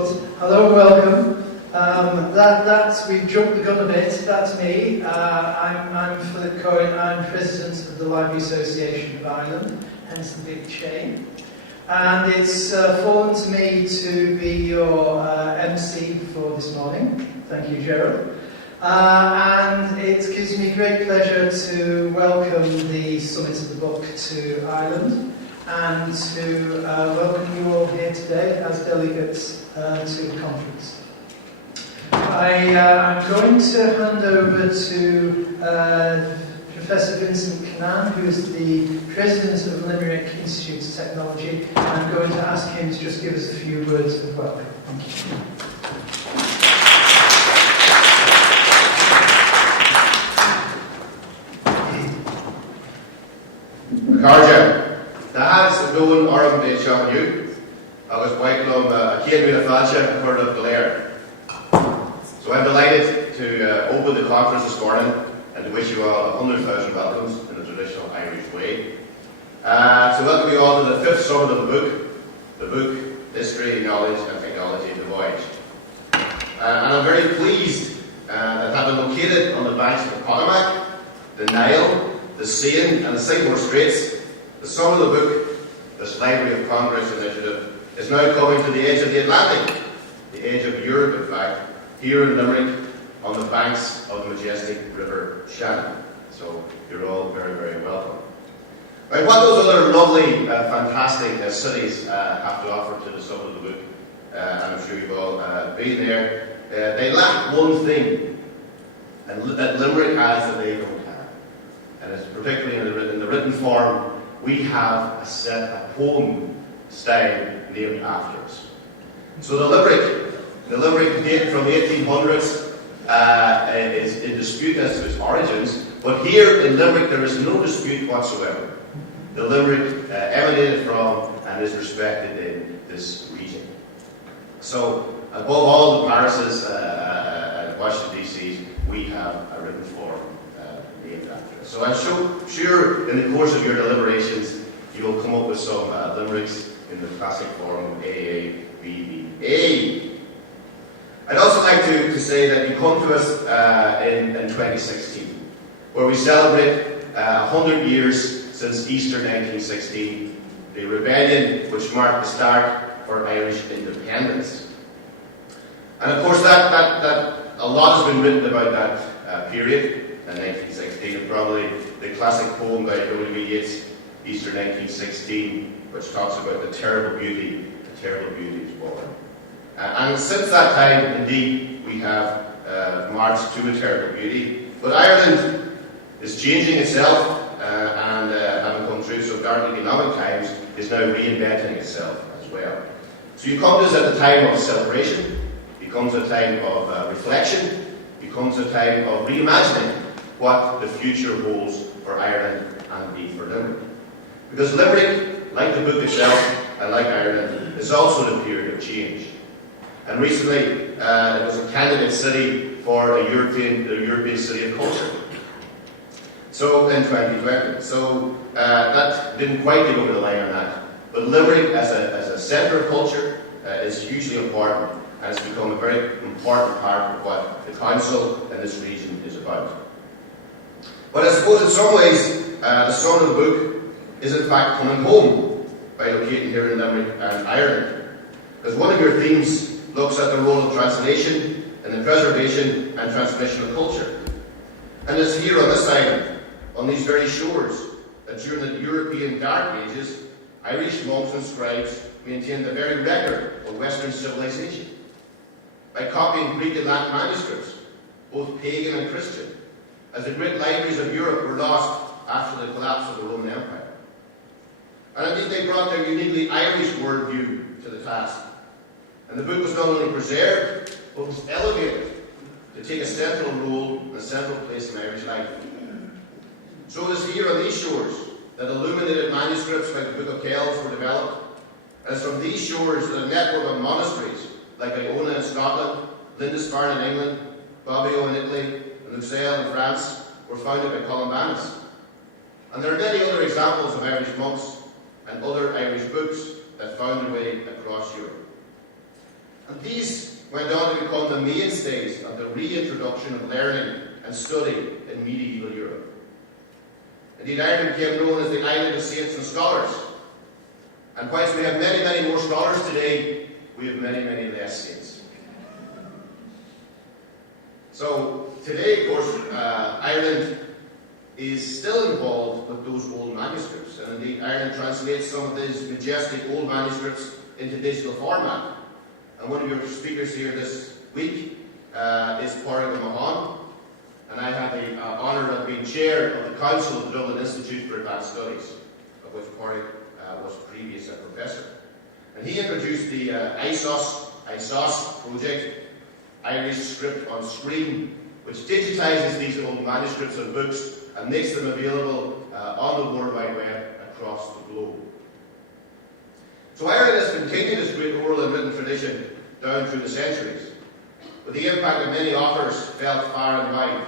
but hello and welcome. We've jumped the gun a bit. That's me. I'm Phlip Cohen. I'm president of the Library Association of Ireland, hence the big chain. And it's fallen to me to be your MC for this morning. Thank you, Gerald. And it gives me great pleasure to welcome the Summit of the Book to Ireland and to welcome you all here today as delegates to the conference. I'm going to hand over to Professor Vincent Cunnane, who is the President of Limerick Institute of Technology. I'm going to ask him to just give us a few words of welcome. Thank you. Carja, that's known Orm de Champagnew. I was Whitelum, Academy of Fadja, heard of Blair. So I'm delighted to open the conference this morning and to wish you all 100,000 welcomes in the traditional Irish way. So welcome you all to the fifth summit of the book, History, Knowledge and Technology, the Voyage. And I'm very pleased that having located on the banks of the Cunnane, the Nile, the Seine and the Singapore Straits, the Summit of the Book, this Library of Congress initiative, is now coming to the edge of the Atlantic, the edge of Europe in fact, here in Limerick, on the banks of the majestic River Shannon. So you're all very, very welcome. Right, what those other lovely, fantastic cities have to offer to the Summit of the Book, and I'm sure you've all been there, they lack one thing, and that Limerick has that they don't have. And it's particularly in the written form, we have a poem style named after us. So the Limerick date from the 1800s is in dispute as to its origins, but here in Limerick there is no dispute whatsoever. The Limerick emanated from and is respected in this region. So above all the Parises and Washington DC's, we have a written form named after us. So I'm sure in the course of your deliberations you will come up with some limericks in the classic form of AABBA. I'd also like to say that you come to us in 2016, where we celebrate 100 years since Easter 1916, the rebellion which marked the start for Irish independence. And of course that a lot has been written about that period. In 1916, and probably the classic poem by W.B. Yeats, Easter 1916, which talks about the terrible beauty is born. And since that time, indeed, we have marched to a terrible beauty. But Ireland is changing itself, and having come through some dark economic times, is now reinventing itself as well. So you come to us at the time of celebration, it comes a time of reflection, it comes a time of reimagining what the future holds for Ireland and indeed for Limerick. Because Limerick, like the book itself and like Ireland, is also in a period of change. And recently, it was a candidate city for a European City of Culture. So in 2020. So that didn't quite get over the line on that. But Limerick as a centre of culture is hugely important, and it's become a very important part of what the Council in this region is about. But I suppose in some ways, the Summit of the Book is in fact coming home by locating here in Limerick and Ireland. Because one of your themes looks at the role of translation in the preservation and transmission of culture. And it's here on this island, on these very shores, that during the European Dark Ages, Irish monks and scribes maintained the very record of Western civilization by copying Greek and Latin manuscripts, both pagan and Christian, as the great libraries of Europe were lost after the collapse of the Roman Empire. And indeed they brought their uniquely Irish worldview to the task. And the book was not only preserved, but was elevated to take a central role and a central place in Irish life. So it is here on these shores that illuminated manuscripts like the Book of Kells were developed. And it's from these shores that a network of monasteries like Iona in Scotland, Lindisfarne in England, Bobbio in Italy, and Luxeuil in France were founded by Columbanus. And there are many other examples of Irish monks and other Irish books that found their way across Europe. And these went on to become the mainstays of the reintroduction of learning and study in medieval Europe. Indeed, Ireland became known as the island of saints and scholars. And whilst we have many, many more scholars today, we have many, many less saints. So today, of course, Ireland is still involved with those old manuscripts. And indeed, Ireland translates some of these majestic old manuscripts into digital format. And one of your speakers here this week is Pádraig Mahan. And I have the honour of being chair of the Council of the Dublin Institute for Advanced Studies, of which Pádraig was previous a professor. And he introduced the ISOS project, Irish Script on Screen, which digitises these old manuscripts and books and makes them available on the World Wide Web across the globe. So Ireland has continued its great oral and written tradition down through the centuries, with the impact of many authors felt far and wide.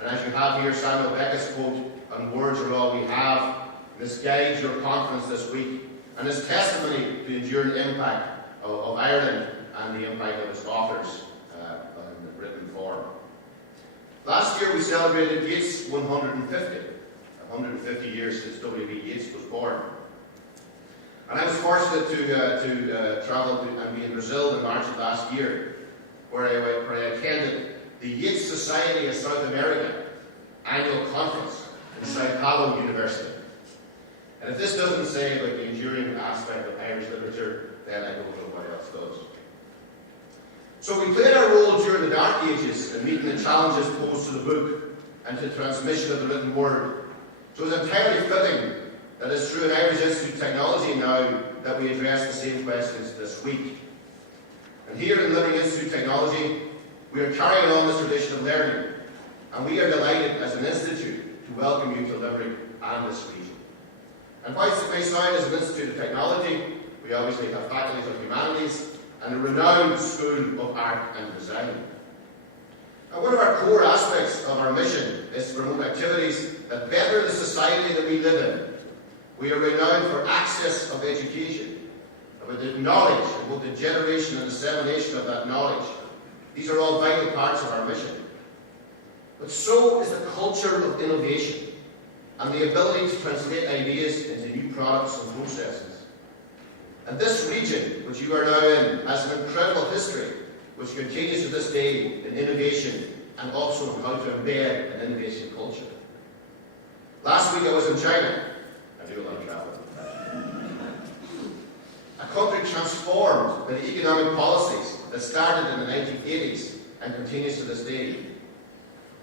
And as you have here Samuel Beckett's quote, "And words are all we have," this guides your conference this week, and is testimony to the enduring impact of Ireland and the impact of its authors in the written form. Last year we celebrated Yeats' 150 years since W.B. Yeats was born. And I was fortunate to travel and be in Brazil in March of last year, where I attended the Yeats Society of South America annual conference in Sao Paulo University. And if this doesn't say about the enduring aspect of Irish literature, then I don't know what else does. So we played our role during the Dark Ages in meeting the challenges posed to the book and to the transmission of the written word. So it's entirely fitting that it's through an Irish Institute Technology now that we address the same questions this week. And here in Limerick Institute Technology, we are carrying on this tradition of learning, and we are delighted as an institute to welcome you to Limerick and this region. And whilst it may sound as an Institute of Technology, we obviously have faculties of humanities and a renowned School of Art and Design. And one of our core aspects of our mission is to promote activities that better the society that we live in. We are renowned for access of education, about the knowledge, about the generation and dissemination of that knowledge. These are all vital parts of our mission. But so is the culture of innovation and the ability to translate ideas into new products and processes. And this region, which you are now in, has an incredible history, which continues to this day in innovation and also in how to embed an innovation culture. Last week I was in China. I do a lot of travel. A country transformed by the economic policies that started in the 1980s and continues to this day.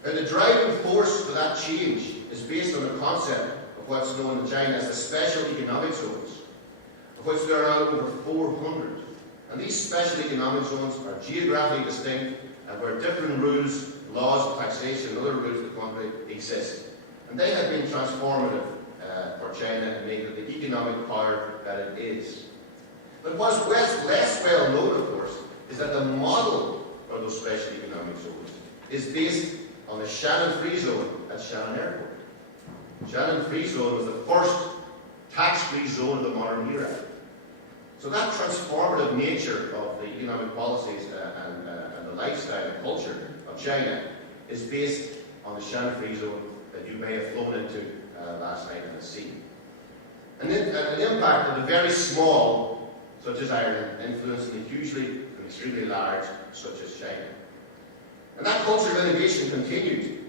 And the driving force for that change is based on the concept of what's known in China as the special economic zones, of which there are now over 400. And these special economic zones are geographically distinct and where different rules, laws, taxation, and other rules of the country exist. And they have been transformative for China and making it the economic power that it is. But what's less well known, of course, is that the model for those special economic zones is based on the Shannon Free Zone at Shannon Airport. Shannon Free Zone was the first tax-free zone of the modern era. So that transformative nature of the economic policies and the lifestyle and culture of China is based on the Shannon Free Zone that you may have flown into last night in the sea. And an impact of the very small, such as Ireland, influencing the hugely and extremely large, such as China. And that culture of innovation continued.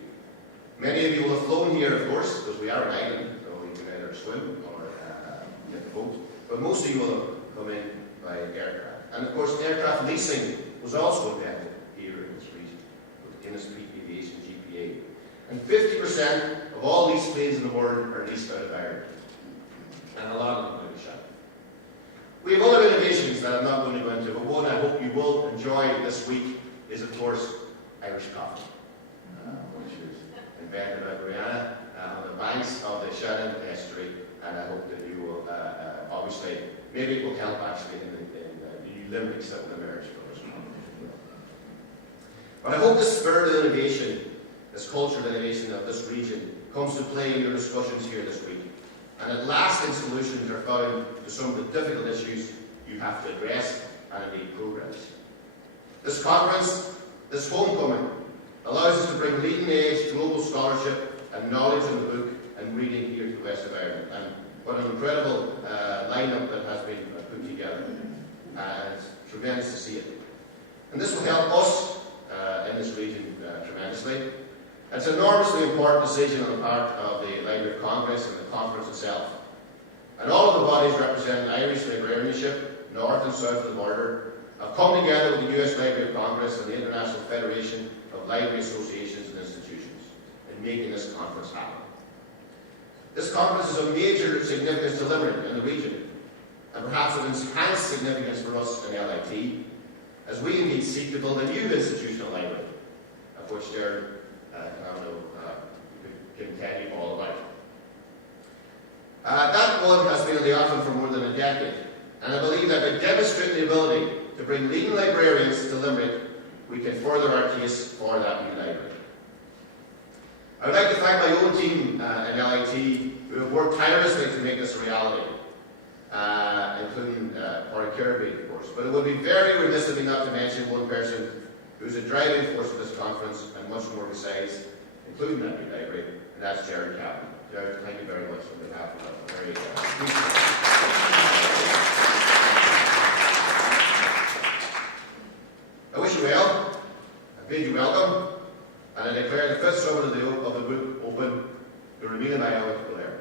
Many of you will have flown here, of course, because we are an island, so you can either swim or get the boat. But most of you will have come in by aircraft. And of course, aircraft leasing was also invented here in this region, with Guinness Peak Aviation GPA. And 50% of all leased planes in the world are leased out of Ireland. And a lot of them are in China. We have other innovations that I'm not going to go into, but one I hope you will enjoy this week is, of course, Irish coffee, which was invented by Brianna on the banks of the Shannon estuary, and I hope that you will, obviously, maybe it will help actually in the new Limericks that will emerge from this competition. But I hope this spirit of innovation, this culture of innovation of this region, comes to play in your discussions here this week. And that lasting solutions are found to some of the difficult issues you have to address and indeed progress. This conference, this homecoming, allows us to bring leading-edge global scholarship and knowledge in the book and reading here to the west of Ireland. And what an incredible lineup that has been put together. And it's tremendous to see it. And this will help us in this region tremendously. It's an enormously important decision on the part of the Library of Congress and the conference itself. And all of the bodies representing Irish librarianship, north and south of the border, have come together with the US Library of Congress and the International Federation of Library Associations and Institutions in making this conference happen. This conference is of major significance to Limerick and the region, and perhaps of enhanced significance for us in LIT, as we indeed seek to build a new institutional library, of which there can tell you all about. That one has been in the offing for more than a decade, and I believe that by demonstrating the ability to bring leading librarians to Limerick, we can further our case for that new library. I would like to thank my own team in LIT who have worked tirelessly to make this a reality, including Warren Kirby, of course. But it would be very remiss of me not to mention one person who's a driving force of this conference and much more besides, including that new library, and that's Jared Kaplan. Jared, thank you very much on behalf of that. There you go. I wish you well. I bid you welcome. And I declare the fifth summit of the book open to Ramila Mayo and Blair.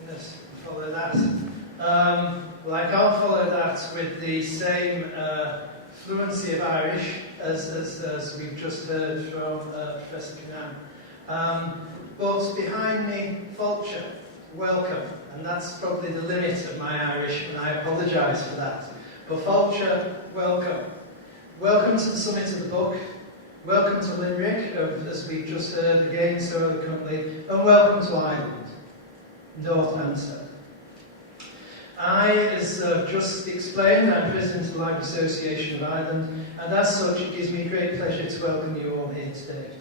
Goodness, follow that. Well, I can't follow that with the same fluency of Irish as we've just heard from Professor Cunnane. But behind me, Vulture. Welcome, and that's probably the limit of my Irish, and I apologise for that. But Vulture, welcome. Welcome to the summit of the book. Welcome to Limerick, as we've just heard again so eloquently, and welcome to Ireland, North and South. I, as just explained, I'm President of the Library Association of Ireland, and as such it gives me great pleasure to welcome you all here today.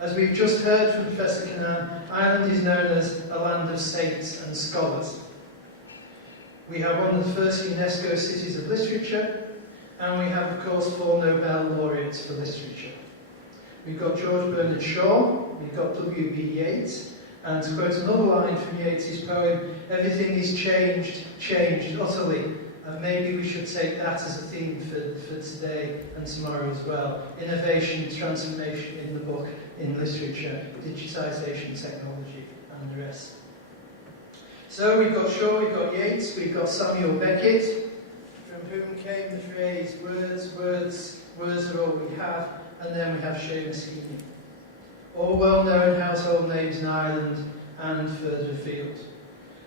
As we've just heard from Professor Cunnane, Ireland is known as a land of saints and scholars. We have one of the first UNESCO cities of literature, and we have, of course, 4 Nobel laureates for literature. We've got George Bernard Shaw, we've got W.B. Yeats, and to quote another line from Yeats' poem, everything is changed utterly. And maybe we should take that as a theme for today and tomorrow as well. Innovation, transformation in the book, in literature, digitisation, technology, and the rest. So we've got Shaw, we've got Yeats, we've got Samuel Beckett, from whom came the phrase, words are all we have, and then we have Seamus Heaney. All well-known household names in Ireland and further afield.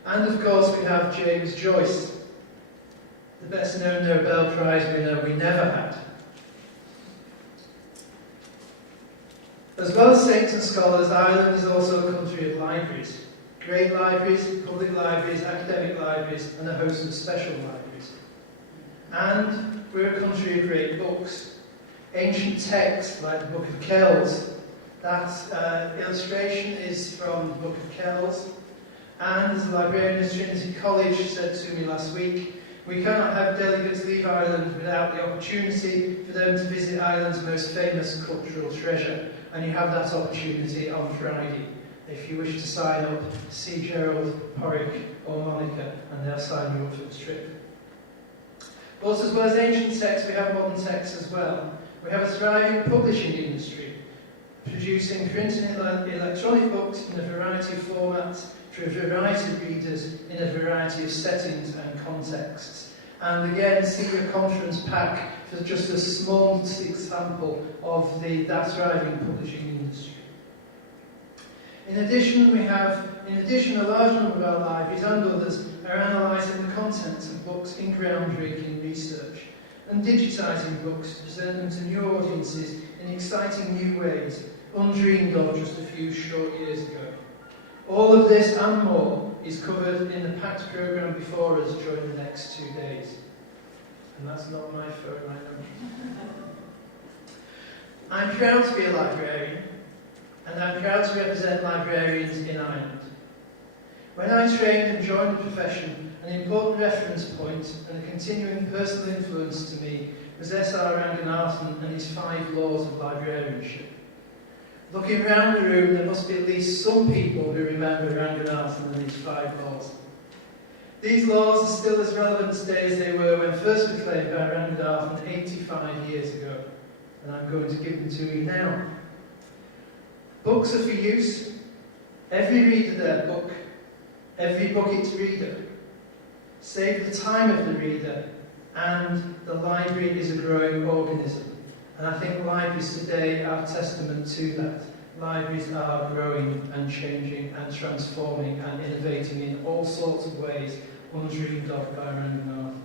And of course we have James Joyce, the best-known Nobel Prize winner we never had. As well as saints and scholars, Ireland is also a country of libraries. Great libraries, public libraries, academic libraries, and a host of special libraries. And we're a country of great books. Ancient texts like the Book of Kells. That illustration is from the Book of Kells. And as the librarian at Trinity College said to me last week, we cannot have delegates leave Ireland without the opportunity for them to visit Ireland's most famous cultural treasure. And you have that opportunity on Friday. If you wish to sign up, see Gerald, Porrick or Monica, and they'll sign you up for the trip. But as well as ancient texts, we have modern texts as well. We have a thriving publishing industry, producing print and electronic books in a variety of formats, for a variety of readers in a variety of settings and contexts. And again, see your conference pack for just a small example of that thriving publishing industry. In addition, a large number of our libraries and others are analysing the contents of books in groundbreaking research and digitising books to present them to new audiences in exciting new ways, undreamed of just a few short years ago. All of this and more is covered in the packed programme before us during the next 2 days. And that's not my phone, I know. I'm proud to be a librarian, and I'm proud to represent librarians in Ireland. When I trained and joined the profession, an important reference point and a continuing personal influence to me was S.R. Ranganathan and his 5 laws of librarianship. Looking around the room, there must be at least some people who remember Ranganathan and his 5 laws. These laws are still as relevant today as they were when first proclaimed by Ranganathan 85 years ago, and I'm going to give them to you now. Books are for use. Every reader their book. Every book its reader. Save the time of the reader, and the library is a growing organism. And I think libraries today are testament to that. Libraries are growing and changing and transforming and innovating in all sorts of ways undreamed of by Ranganathan.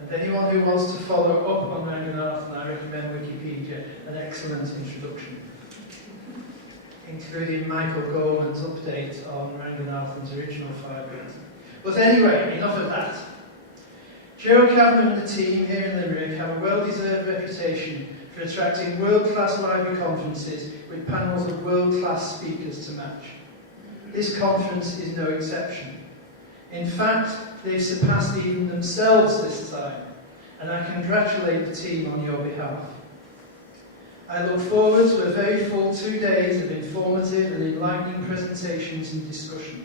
And anyone who wants to follow up on Ranganathan, I recommend Wikipedia, an excellent introduction, including Michael Gorman's update on Ranganathan's original 5 books. But anyway, enough of that. Joe Cameron and the team here in Limerick have a well-deserved reputation for attracting world-class library conferences with panels of world-class speakers to match. This conference is no exception. In fact, they've surpassed even themselves this time, and I congratulate the team on your behalf. I look forward to a very full 2 days of informative and enlightening presentations and discussion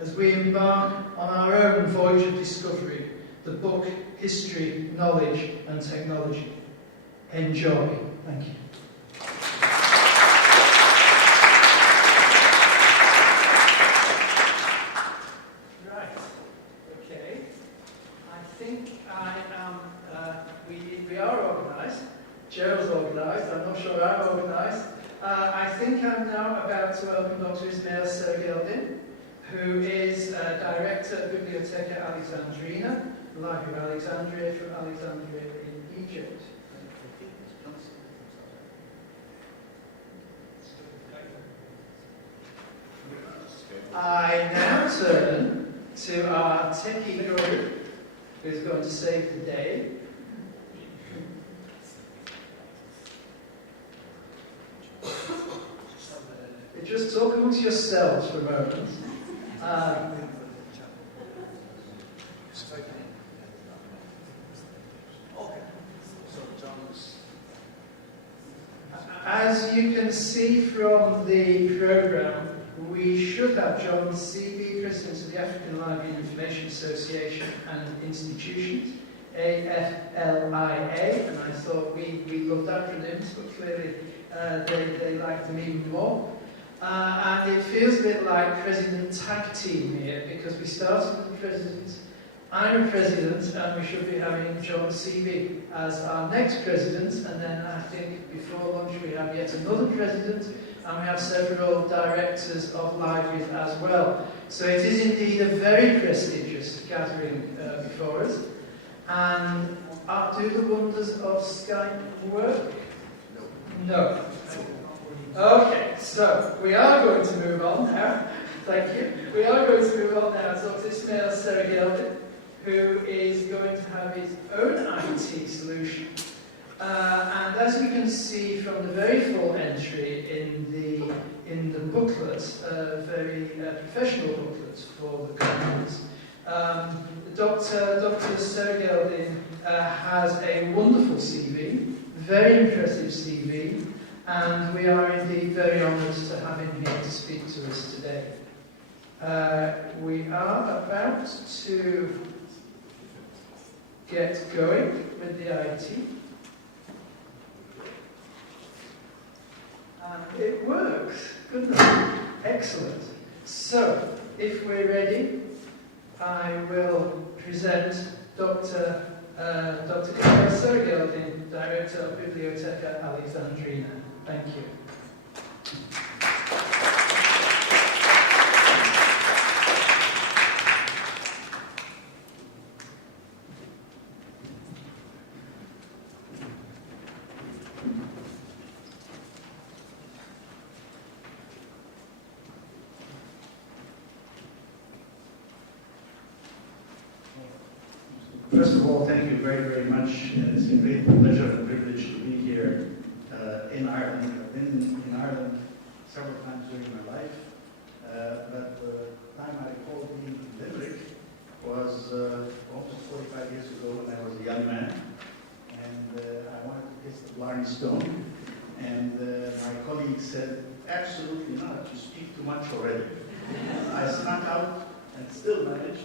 as we embark on our own voyage of discovery, the book, history, knowledge and technology. Enjoy. Thank you. Right. Okay. I think I am, we are organised. Gerald's organised. I'm not sure I'm organised. I think I'm now about to welcome Dr. Ismail Serageldin, who is Director of Bibliotheca Alexandrina, the Library of Alexandria from Alexandria in Egypt. I now turn to our techie guru, who's going to save the day. Just talk amongst yourselves for a moment. As you can see from the programme, we should have John Tsebe, President of the African Library and Information Association and Institutions, AFLIA, and I thought we loved acronyms, but clearly they liked them even more. And it feels a bit like President Tag Team here, because we started with the President, I'm a President, and we should be having John Tsebe as our next President, and then I think before lunch we have yet another President, and we have several Directors of libraries as well. So it is indeed a very prestigious gathering before us. And do the wonders of Skype work? No. Okay, so we are going to move on now. Thank you. We are going to move on now to Dr. Ismail Serageldin, who is going to have his own IT solution. And as you can see from the very full entry in the booklet, very professional booklets for the conference, Dr. Serageldin has a wonderful CV, very impressive CV, and we are indeed very honoured to have him here to speak to us today. We are about to get going with the IT. And it works. Goodness. Excellent. So, if we're ready, I will present Dr. Ismail Serageldin, Director of Bibliotheca Alexandrina. Thank you. First of all, thank you very, very much. It's a great pleasure and privilege to be here in Ireland. I've been in Ireland carving stone. And my colleague said, absolutely not, you speak too much already. I snuck out and still managed.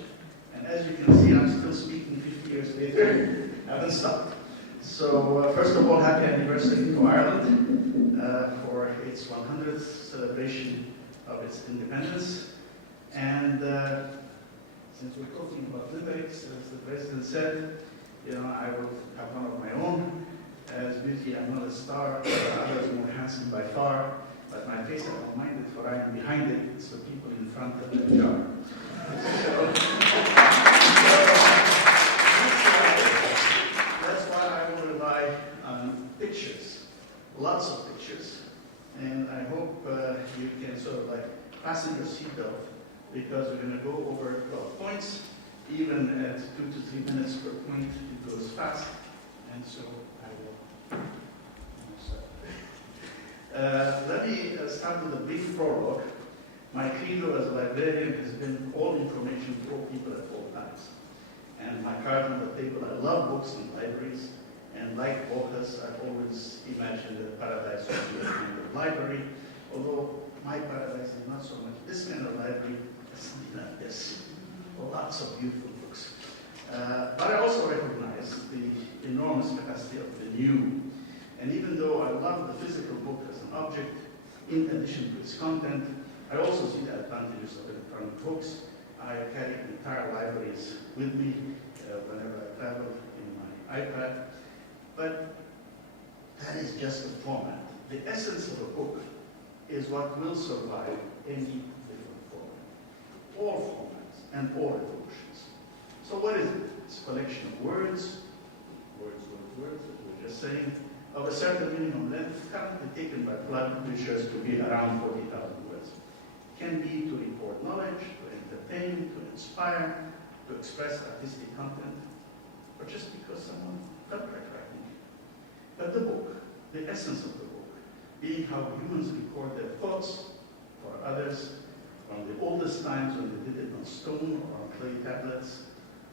And as you can see, I'm still speaking 50 years later. I haven't stopped. So first of all, happy anniversary to Ireland for its 100th celebration of its independence. And since we're talking about Limerick, as the president said, you know, I will have one of my own. As beauty, I'm not a star, others more handsome by far, but my face, I don't mind it, for I am behind it, it's the people in front of the jar. That's why I will rely on pictures, lots of pictures, and I hope you can sort of like fasten your seatbelt, because we're going to go over 12 points, even at 2 to 3 minutes per point, it goes fast, and so let me start with a brief prologue. My credo as a librarian has been all information to all people at all times. And my card on the table, I love books and libraries. And like Borges, I've always imagined that paradise would be a kind of library. Although my paradise is not so much this kind of library, it's something like this. Lots of beautiful books. But I also recognize the enormous capacity of the new. And even though I love the physical book as an object, in addition to its content, I also see the advantages of electronic books. I carry entire libraries with me whenever I travel in my iPad. But that is just the format. The essence of a book is what will survive any different format. All formats and all evolutions. So what is it? It's a collection of words, as we were just saying, of a certain minimum length, currently taken by publishers to be around 40,000 words. Can be to report knowledge, to entertain, to inspire, to express artistic content, or just because someone felt like writing. But the book, the essence of the book, being how humans record their thoughts for others, from the oldest times when they did it on stone or on clay tablets,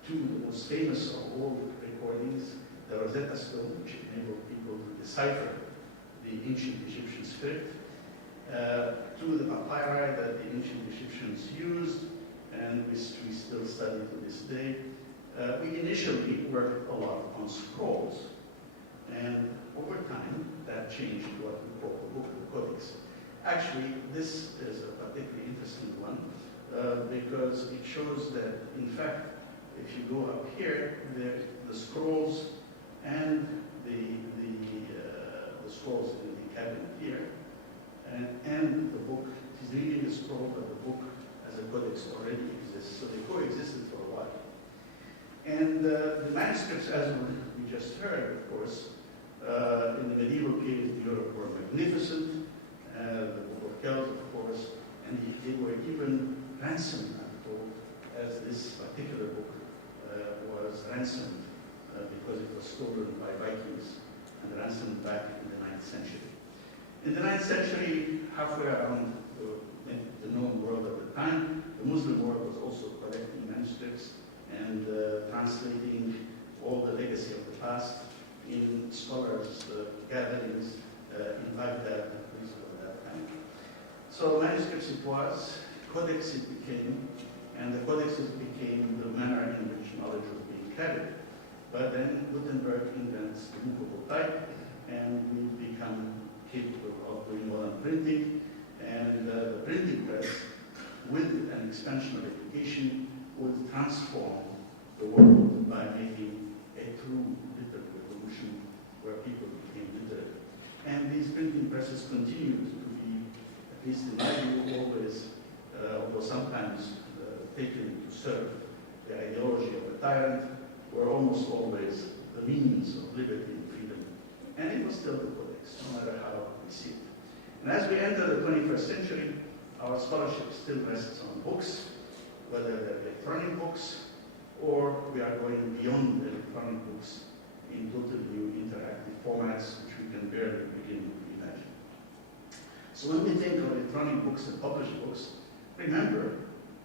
to the most famous of all recordings, the Rosetta Stone, which enabled people to decipher the ancient Egyptian script, to the papyri that the ancient Egyptians used, and which we still study to this day. We initially worked a lot on scrolls, and over time that changed to what we call the book, the codex. Actually, this is a particularly interesting one because it shows that, in fact, if you go up here, the scrolls and the scrolls in the cabinet here, and the book is reading the scroll, but the book as a codex already exists. So they coexisted for a while. And the manuscripts, as we just heard, of course, in the medieval period in Europe were magnificent. The Book of Kells, of course, and they were even ransomed, I'm told, as this particular book was ransomed because it was stolen by Vikings and ransomed back in the 9th century. In the 9th century, halfway around the known world at the time, the Muslim world was also collecting manuscripts and translating all the legacy of the past in scholars' gatherings in Baghdad and places of that time. So manuscripts it was, codex it became, and the codexes became the manner in which knowledge was being carried. But then Gutenberg invents the movable type, and we become capable of doing modern printing, and the printing press, with an expansion of education, would transform the world by making a true literary revolution where people became literate. And these printing presses continued to be, at least in my view, always, although sometimes taken to serve the ideology of a tyrant, were almost always the means of liberty and freedom. And it was still the codex, no matter how we see it. And as we enter the 21st century, our scholarship still rests on books, whether they're electronic books, or we are going beyond the electronic books in totally new interactive formats, which we can barely begin to imagine. So when we think of electronic books and published books, remember,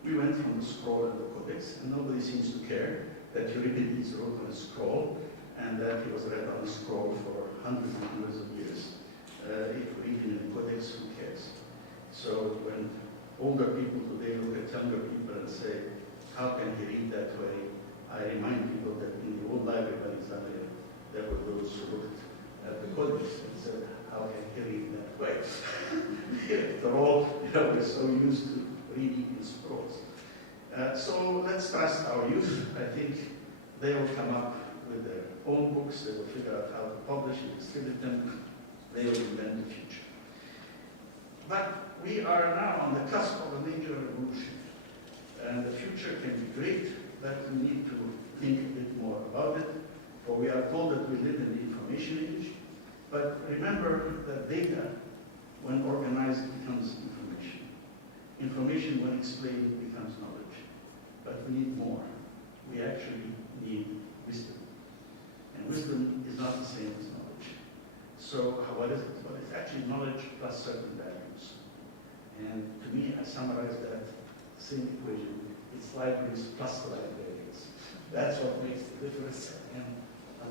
we went from the scroll and the codex, and nobody seems to care that Euripides wrote on a scroll, and that he was read on a scroll for hundreds and hundreds of years. Even in the Codex, who cares? So when older people today look at younger people and say, how can he read that way? I remind people that in the old library of Alexandria, there were those who looked at the Codex and said, how can he read that way? After all, we're so used to reading in scrolls. So let's trust our youth. I think they will come up with their own books. They will figure out how to publish and distribute them. They will invent the future. But we are now on the cusp of a major revolution. And the future can be great, but we need to think a bit more about it. For we are told that we live in the information age. But remember that data, when organized, becomes information. Information, when explained, becomes knowledge. But we need more. We actually need wisdom. And wisdom is not the same as knowledge. So what is it? Well, it's actually knowledge plus certain values. And to me, I summarize that same equation. It's libraries plus the librarians. That's what makes the difference and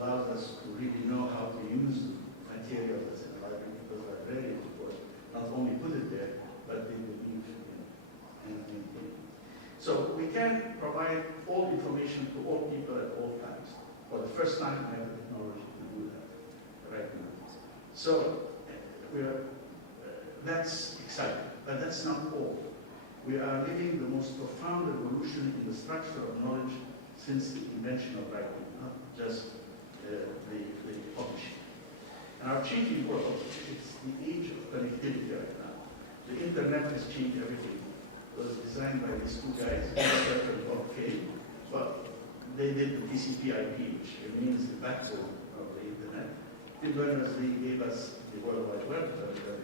allows us to really know how to use material that's in the library, because librarians, of course, not only put it there, but they believe in it. So we can provide all information to all people at all times. For the first time, we have the technology to do that right now. So that's exciting, but that's not all. We are living the most profound revolution in the structure of knowledge since the invention of writing, not just the publishing. And our changing world, it's the age of connectivity right now. The internet has changed everything. It was designed by these two guys, Vincent and Cohen. Well, they did the TCP/IP, which remains the backbone of the internet. Tim Berners-Lee gave us the World Wide Web,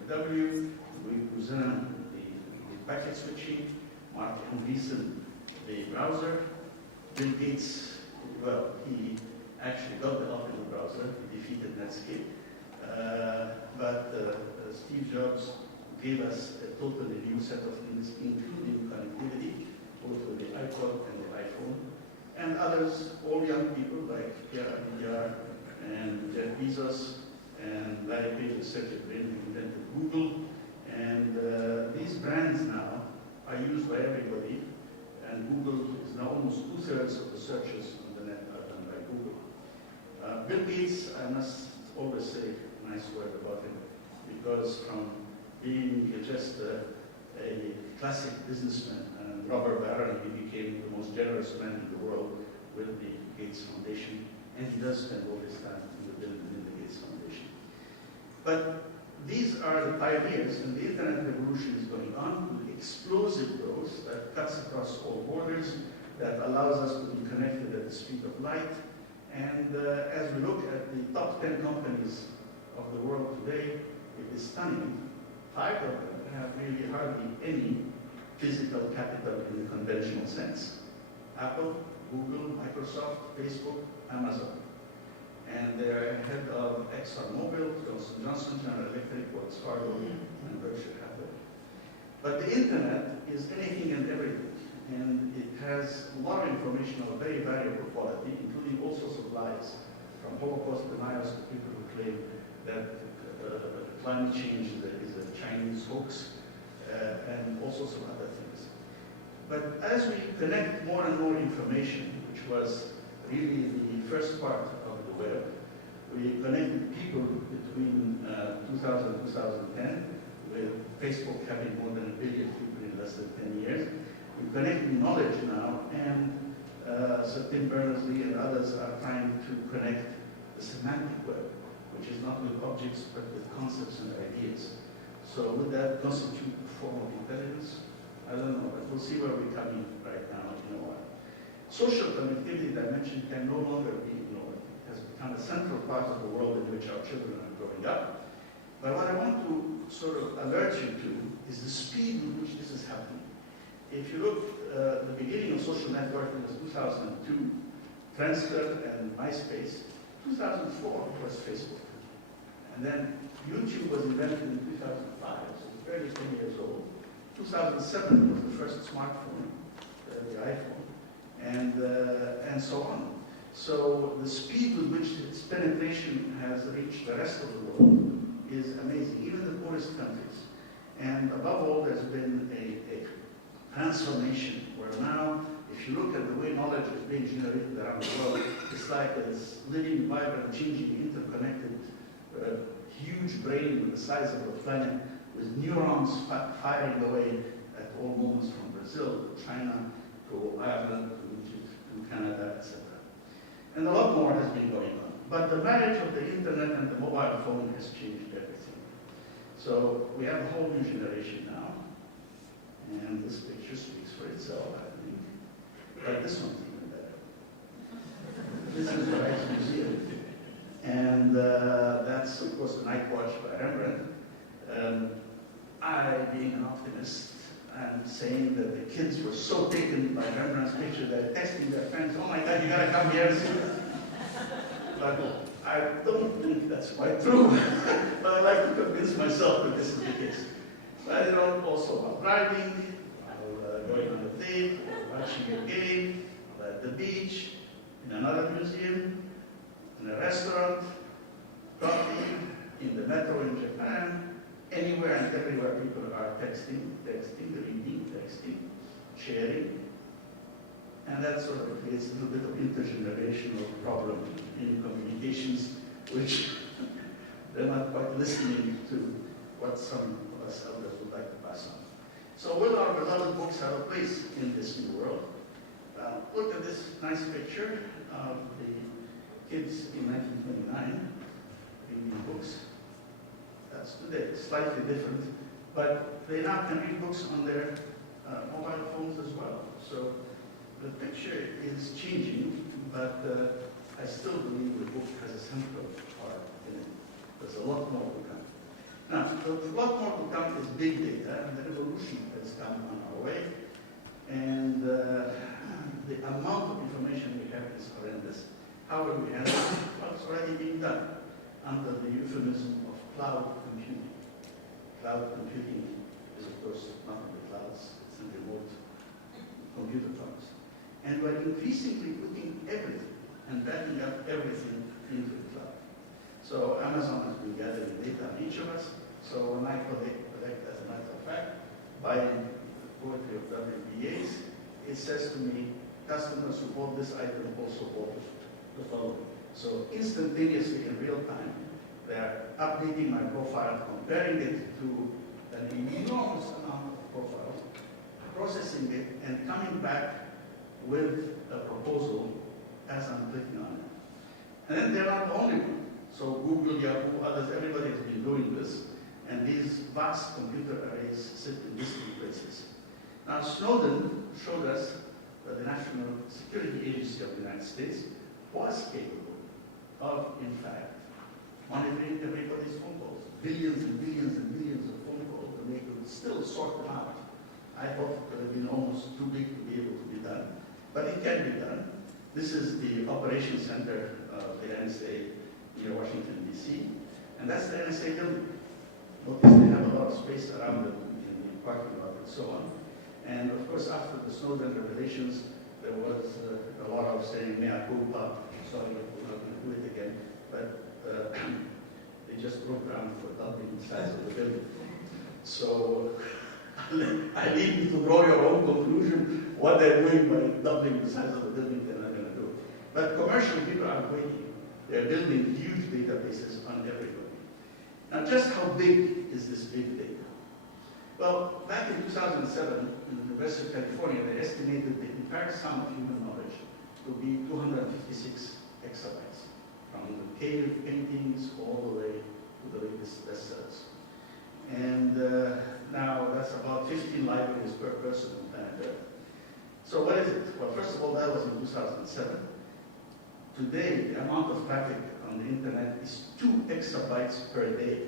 www, Louis Cousin, the packet switching, Mark Andreessen, the browser. Bill Gates, well, he actually got the help in the browser. He defeated Netscape. But Steve Jobs gave us a totally new set of things, including connectivity, both with the iPod and the iPhone. And others, all young people like Pierre Abidjar and Jeff Bezos and Larry Page, the Sergey Brin, who invented Google. And these brands now are used by everybody. And Google is now almost 2/3 of the searches on the net are done by Google. Bill Gates, I must always say a nice word about him, because from being just a classic businessman and robber baron, he became the most generous man in the world with the Gates Foundation, and he does spend all his time within the Gates Foundation. But these are the pioneers, and the internet revolution is going on with explosive growth that cuts across all borders, that allows us to be connected at the speed of light. And as we look at the top 10 companies of the world today, it is stunning. 5 of them have really hardly any physical capital in the conventional sense. Apple, Google, Microsoft, Facebook, Amazon. And they're ahead of ExxonMobil, Johnson Johnson, General Electric, Wells Fargo, and Berkshire Hathaway. But the internet is anything and everything. And it has a lot of information of a very variable quality, including all sorts of lies, from Holocaust deniers to people who claim that climate change is a Chinese hoax, and all sorts of other things. But as we connect more and more information, which was really the first part of the web, we connected people between 2000 and 2010, with Facebook having more than 1 billion people in less than 10 years. We connect knowledge now, and Sir Tim Berners-Lee and others are trying to connect the semantic web, which is not with objects, but with concepts and ideas. So would that constitute a form of intelligence? I don't know, but we'll see where we're coming right now in a while. Social connectivity dimension can no longer be ignored. It has become a central part of the world in which our children are growing up. But what I want to sort of alert you to is the speed with which this is happening. If you look at the beginning of social networking was 2002, Friendster and MySpace. 2004 was Facebook. And then YouTube was invented in 2005, so it's barely 10 years old. 2007 was the first smartphone, the iPhone, and so on. So the speed with which its penetration has reached the rest of the world is amazing, even the poorest countries. And above all, there's been a transformation where now, if you look at the way knowledge is being generated around the world, it's like this living, vibrant, changing, interconnected, huge brain the size of the planet with neurons firing away at all moments from Brazil to China to Ireland to Egypt to Canada, etc. And a lot more has been going on. But the marriage of the internet and the mobile phone has changed everything. So we have a whole new generation now. And this picture speaks for itself, I think. But this one's even better. This is the Rijksmuseum. And that's, of course, the Night Watch by Rembrandt. I, being an optimist, I'm saying that the kids were so taken by Rembrandt's picture that they're texting their friends, "Oh my God, you gotta come here and see this." But I don't think that's quite true. But I like to convince myself that this is the case. But you know, also about driving, going on a date, watching a game, at the beach, in another museum, in a restaurant, coffee, in the metro in Japan, anywhere and everywhere people are texting, reading, sharing. And that sort of creates a little bit of intergenerational problem in communications, which they're not quite listening to what some of us elders would like to pass on. So will our beloved books have a place in this new world? Look at this nice picture of the kids in 1929 reading books. That's today, slightly different, but they now can read books on their mobile phones as well. So the picture is changing, but I still believe the book has a central part in it. There's a lot more to come. Now, a lot more to come is big data, and the revolution has come on our way. And the amount of information we have is horrendous. How will we handle it? Well, it's already being done under the euphemism of cloud computing. Cloud computing is, of course, not in the clouds, it's in remote computer farms. And we're increasingly putting everything and backing up everything into the cloud. So Amazon has been gathering data on each of us. So when I collect, as a matter of fact, buying the poetry of WBAs, it says to me, customers who bought this item also bought the following. So instantaneously in real time, they're updating my profile, comparing it to an enormous amount of profiles, processing it, and coming back with a proposal as I'm clicking on it. And then they're not the only one. So Google, Yahoo, others, everybody has been doing this. And these vast computer arrays sit in distant places. Now Snowden showed us that the National Security Agency of the United States was capable of, in fact, monitoring everybody's phone calls. Billions and billions and billions of phone calls, and they could still sort them out. I thought it would have been almost too big to be able to be done. But it can be done. This is the operations center of the NSA near Washington, D.C. And that's the NSA building. Notice they have a lot of space around them in the parking lot and so on. And of course, after the Snowden revelations, there was a lot of saying, mea culpa, sorry, we're not going to do it again. But they just broke ground for doubling the size of the building. So I leave you to draw your own conclusion. What they're doing by doubling the size of the building, they're not going to do. But commercial people aren't waiting. They're building huge databases on everybody. Now, just how big is this big data? Well, back in 2007, in the University of California, they estimated the entire sum of human knowledge to be 256 exabytes, from the cave paintings all the way to the latest bestsellers. And now that's about 15 libraries per person on planet Earth. So what is it? Well, first of all, that was in 2007. Today, the amount of traffic on the internet is 2 exabytes per day.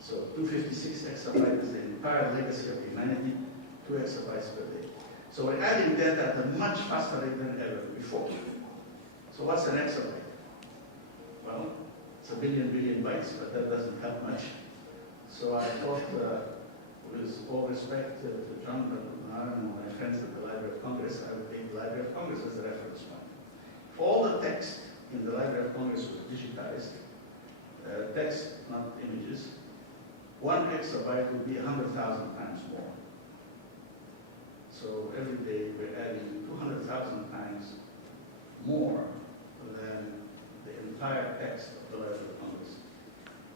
So 256 exabytes is the entire legacy of humanity, 2 exabytes per day. So we're adding data at a much faster rate than ever before. So what's an exabyte? Well, it's a billion bytes, but that doesn't help much. So I thought with all respect to John and my friends at the Library of Congress, I would take the Library of Congress as a reference point. If all the text in the Library of Congress was digitized, text, not images, 1 exabyte would be 100,000 times more. So every day we're adding 200,000 times more than the entire text of the Library of Congress.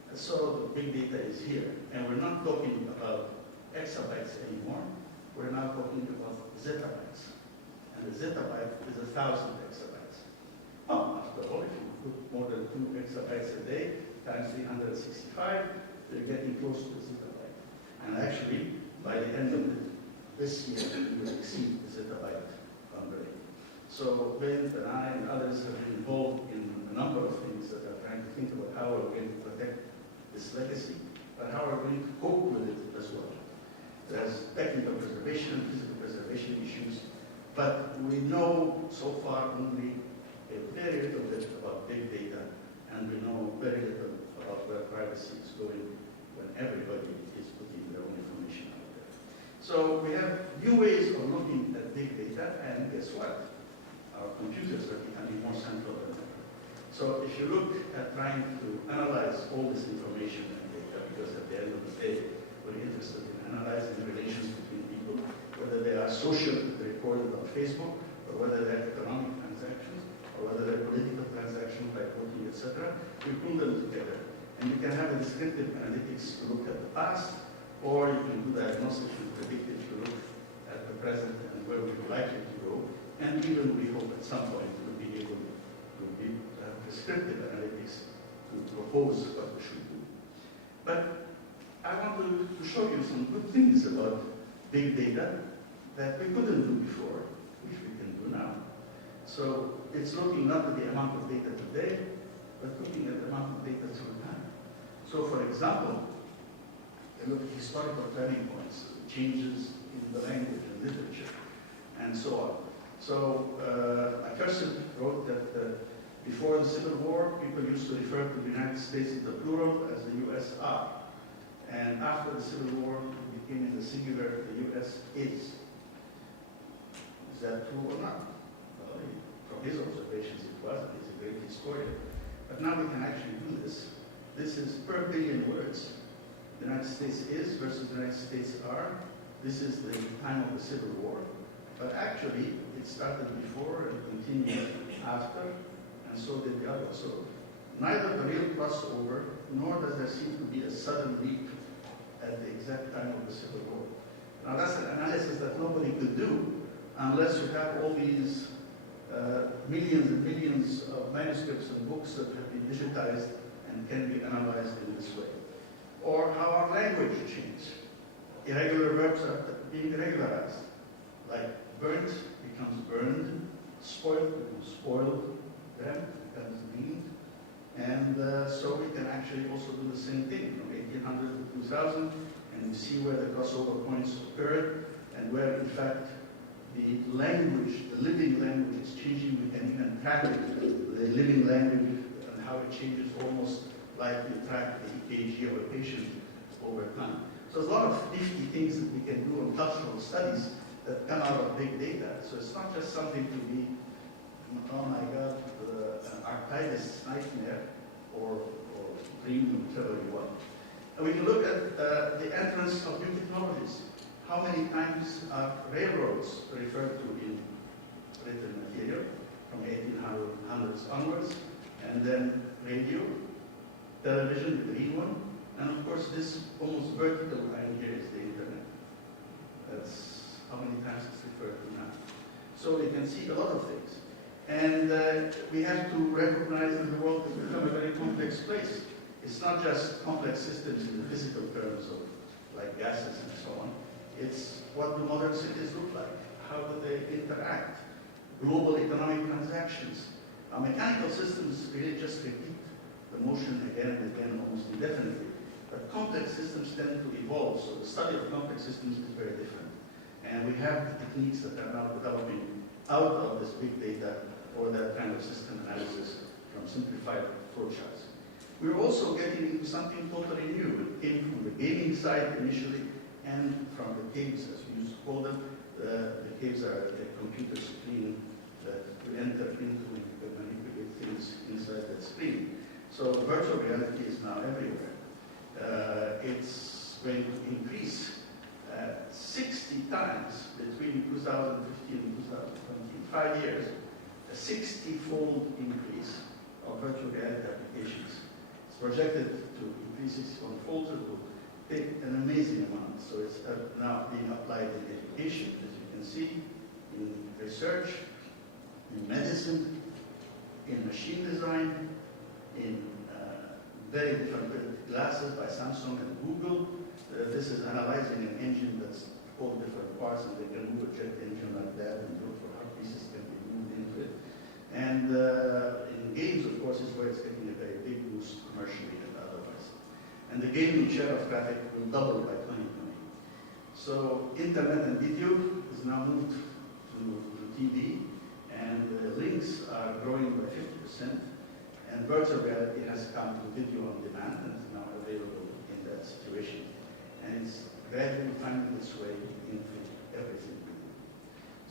And so the big data is here. And we're not talking about exabytes anymore. We're now talking about zettabytes. And the zettabyte is 1,000 exabytes. Well, after all, if you put more than 2 exabytes a day times 365, you're getting close to a zettabyte. And actually, by the end of this year, we will exceed the zettabyte boundary. So Vincent and I and others have been involved in a number of things that are trying to think about how we're going to protect this legacy, but how we're going to cope with it as well. There's technical preservation, physical preservation issues, but we know so far only a very little bit about big data, and we know very little about where privacy is going when everybody is putting their own information out there. So we have new ways of looking at big data, and guess what? Our computers are becoming more central than ever. So if you look at trying to analyze all this information and data, because at the end of the day, we're interested in analyzing the relations between people, whether they are social, recorded on Facebook, or whether they're economic transactions, or whether they're political transactions like voting, etc. We pull them together. And you can have a descriptive analytics to look at the past, or you can do diagnostic and predictive to look at the present and where we're likely to go. And even we hope at some point we'll be able to have descriptive analytics to propose what we should do. But I want to show you some good things about big data that we couldn't do before, which we can do now. So it's looking not at the amount of data today, but looking at the amount of data through time. So for example, we look at historical turning points, changes in the language and literature, and so on. So a person wrote that before the Civil War, people used to refer to the United States in the plural as the USR. And after the Civil War, it became in the singular, the US is. Is that true or not? Well, from his observations, it was, and he's a great historian. But now we can actually do this. This is per billion words. The United States is versus the United States are. This is the time of the Civil War. But actually, it started before and continued after, and so did the other. So neither the real crossover, nor does there seem to be a sudden leap at the exact time of the Civil War. Now that's an analysis that nobody could do unless you have all these millions and millions of manuscripts and books that have been digitized and can be analyzed in this way. Or how our language changed. Irregular verbs are being regularized. Like burnt becomes burned, spoiled becomes spoiled, then becomes mean. And so we can actually also do the same thing from 1800 to 2000, and we see where the crossover points occurred, and where in fact the language, the living language is changing. We can even track it, the living language, and how it changes almost like we track the EKG of a patient over time. So there's a lot of nifty things that we can do in cultural studies that come out of big data. So it's not just something to be, oh my God, an archivist's nightmare or dream, whichever you want. And we can look at the entrance of new technologies. How many times are railroads referred to in written material from 1800s onwards, and then radio, television, the green one, and of course this almost vertical line here is the internet. That's how many times it's referred to now. So we can see a lot of things. And we have to recognize that the world has become a very complex place. It's not just complex systems in the physical terms of like gases and so on. It's what do modern cities look like? How do they interact? Global economic transactions. Now, mechanical systems really just repeat the motion again and again, almost indefinitely. But complex systems tend to evolve, so the study of complex systems is very different. And we have techniques that are now developing out of this big data for that kind of system analysis from simplified flowcharts. We're also getting into something totally new. It came from the gaming side initially, and from the caves, as we used to call them. The caves are the computer screen that you enter into and you can manipulate things inside that screen. So virtual reality is now everywhere. It's going to increase 60 times between 2015 and 2020. In 5 years, a 60-fold increase of virtual reality applications. It's projected to increase 61-fold, it will take an amazing amount. So it's now being applied in education, as you can see, in research, in medicine, in machine design, in very different glasses by Samsung and Google. This is analyzing an engine that's all different parts, and they can move a jet engine like that and look for how pieces can be moved into it. And in games, of course, is where it's getting a very big boost commercially and otherwise. And the gaming share of traffic will double by 2020. So internet and video is now moved to TV, and links are growing by 50%. And virtual reality has come to video on demand and is now available in that situation. And it's gradually finding its way into everything we do.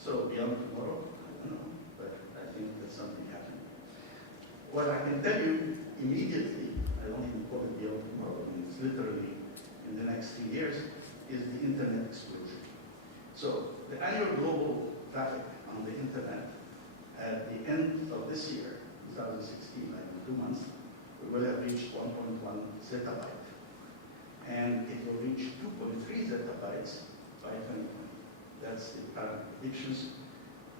So beyond tomorrow, I don't know, but I think that's something happening. What I can tell you immediately, I don't even call it beyond tomorrow, I mean, it's literally in the next 3 years, is the internet explosion. So the annual global traffic on the internet at the end of this year, 2016, like in 2 months, we will have reached 1.1 zettabyte. And it will reach 2.3 zettabytes by 2020. That's the current predictions.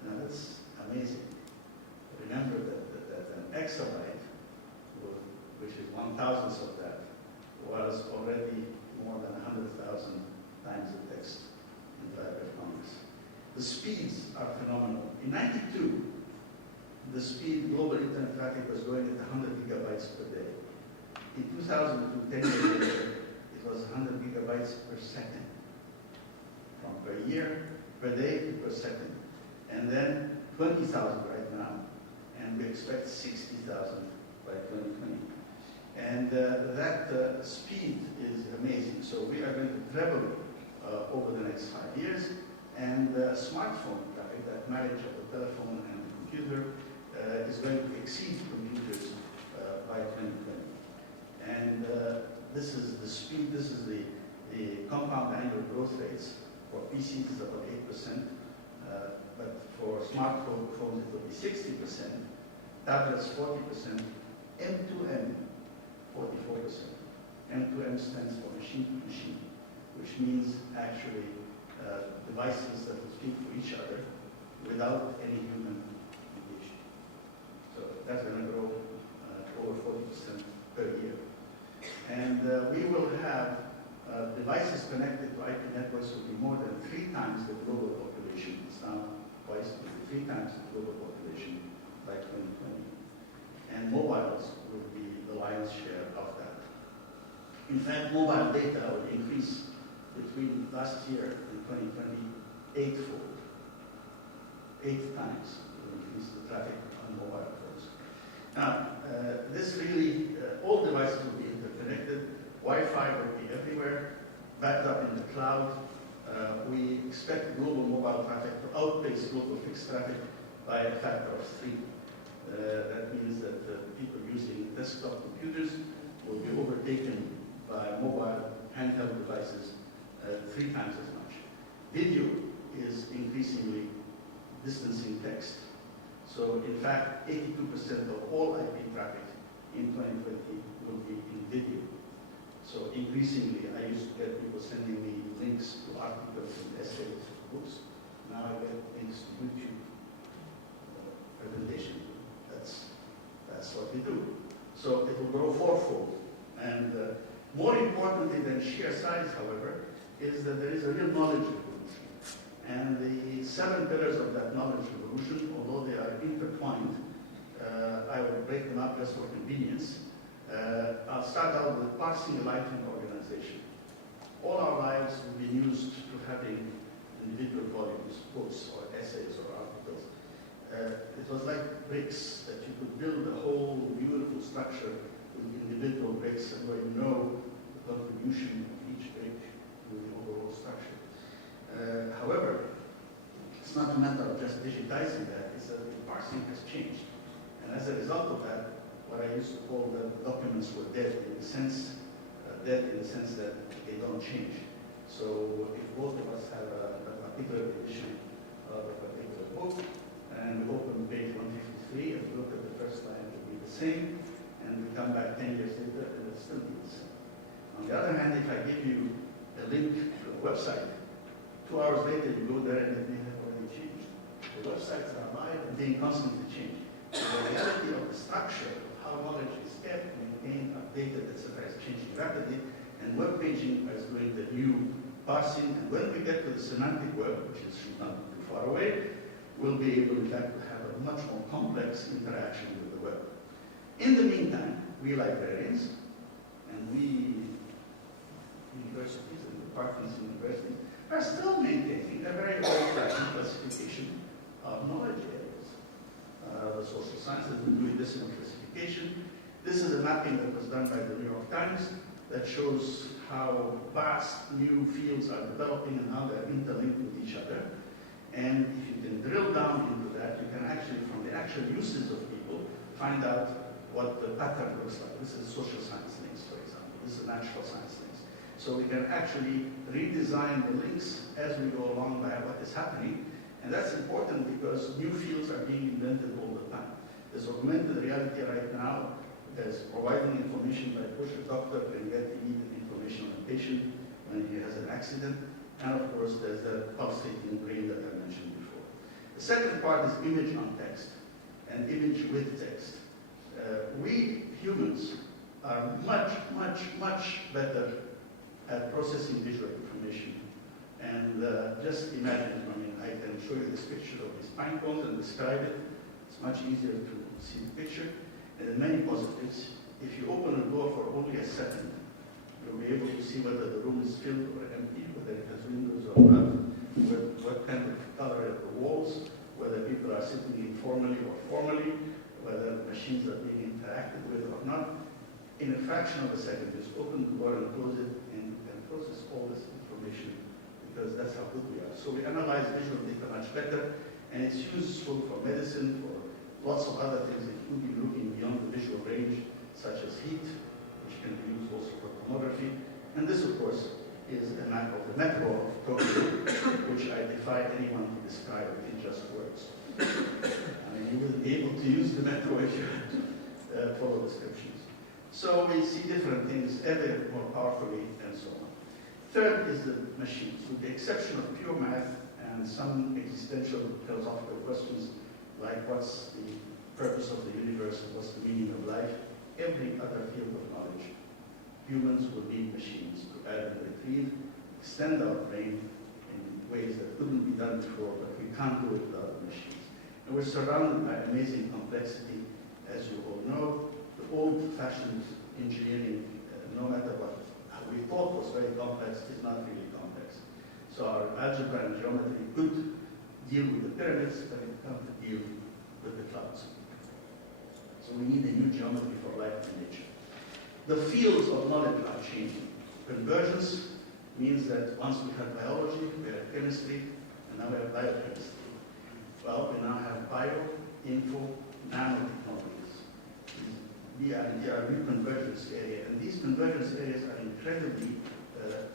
Now that's amazing. Remember that an exabyte, which is 1,000th of that, was already more than 100,000 times the text in the Library of Congress. The speeds are phenomenal. In '92, the speed global internet traffic was going at 100 gigabytes per day. In 2002, 10 years later, it was 100 gigabytes per second. From per year, per day, per second. And then 20,000 right now. And we expect 60,000 by 2020. And that speed is amazing. So we are going to treble over the next 5 years. And smartphone traffic, that marriage of the telephone and the computer, is going to exceed computers by 2020. And this is the speed, this is the compound annual growth rates. For PCs is about 8%, but for smartphones it will be 60%, tablets 40%, M2M 44%. M2M stands for machine to machine, which means actually devices that will speak to each other without any human mediation. So that's going to grow over 40% per year. And we will have devices connected to IP networks will be more than 3 times the global population. It's now twice, 3 times the global population by 2020. And mobiles will be the lion's share of that. In fact, mobile data will increase between last year and 2020 8-fold. 8 times will increase the traffic on mobile phones. Now, this really, all devices will be interconnected. Wi-Fi will be everywhere, backed up in the cloud. We expect global mobile traffic to outpace global fixed traffic by a factor of 3. That means that people using desktop computers will be overtaken by mobile handheld devices 3 times as much. Video is increasingly distancing text. So in fact, 82% of all IP traffic in 2020 will be in video. So increasingly, I used to get people sending me links to articles and essays, books. Now I get links to YouTube presentations. That's what we do. So it will grow 4-fold. And more importantly than sheer size, however, is that there is a real knowledge revolution. And the 7 pillars of that knowledge revolution, although they are intertwined, I will break them up just for convenience. I'll start out with parsing a life in organization. All our lives have been used to having individual volumes, books or essays or articles. It was like bricks, that you could build a whole beautiful structure with individual bricks, and where you know the contribution of each brick to the overall structure. a matter of just digitizing that, is that the parsing has changed. And as a result of that, what I used to call the documents were dead in the sense that they don't change. So if both of us have a particular edition of a particular book, and we open page 153 and look at the first line, it will be the same, and we come back 10 years later and it will still be the same. On the other hand, if I give you a link to a website, 2 hours later you go there and it may have already changed. The websites are alive and being constantly changed. So the reality of the structure of how knowledge is kept, maintained, updated, etc. is changing rapidly, and web paging is doing the new parsing. And when we get to the semantic web, which is not too far away, we'll be able, in fact, to have a much more complex interaction with the web. In the meantime, we librarians and we universities and departments in universities are still maintaining a very old-fashioned classification of knowledge areas. The social sciences will do decimal classification. This is a mapping that was done by the New York Times that shows how vast new fields are developing and how they're interlinked with each other. And if you can drill down into that, you can actually, from the actual uses of people, find out what the pattern looks like. This is social science links, for example. This is natural science links. So we can actually redesign the links as we go along by what is happening. And that's important because new fields are being invented all the time. There's augmented reality right now. There's providing information by push. A doctor can get immediate information on a patient when he has an accident. And of course, there's the pulsating brain that I mentioned before. The second part is image on text and image with text. We humans are much, much, much better at processing visual information. And just imagine, I mean, I can show you this picture of these pine cones and describe it. It's much easier to see the picture. And there are many positives. If you open a door for only a second, you'll be able to see whether the room is filled or empty, whether it has windows or not, what kind of color are the walls, whether people are sitting informally or formally, whether machines are being interacted with or not. In a fraction of a second, just open the door and close it and process all this information, because that's how good we are. So we analyze visual data much better, and it's useful for medicine, for lots of other things, including looking beyond the visual range, such as heat, which can be used also for tomography. And this, of course, is a map of the metro of Tokyo, which I defy anyone to describe in just words. I mean, you wouldn't be able to use the metro if you follow descriptions. So we see different things ever more powerfully and so on. Third is the machines. With the exception of pure math and some existential philosophical questions like what's the purpose of the universe and what's the meaning of life, every other field of knowledge, humans will need machines to add and retrieve, extend our brain in ways that couldn't be done before, but we can't do it without machines. And we're surrounded by amazing complexity, as you all know. The old-fashioned engineering, no matter what we thought was very complex, is not really complex. So our algebra and geometry could deal with the pyramids, but it can't deal with the clouds. So we need a new geometry for life and nature. The fields of knowledge are changing. Convergence means that once we had biology, we had chemistry, and now we have biochemistry. Well, we now have bio, info, nanotechnologies. We are in a new convergence area, and these convergence areas are incredibly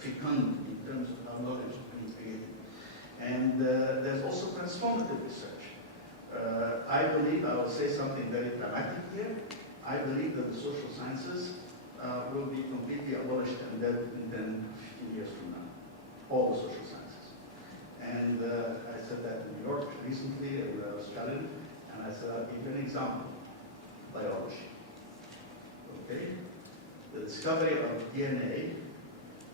fecund in terms of how knowledge is being created. And there's also transformative research. I believe, I will say something very dramatic here, I believe that the social sciences will be completely abolished and dead in 10, 15 years from now. All the social sciences. And I said that in New York recently, and I was challenged, and I said, I'll give you an example. Biology. Okay? The discovery of DNA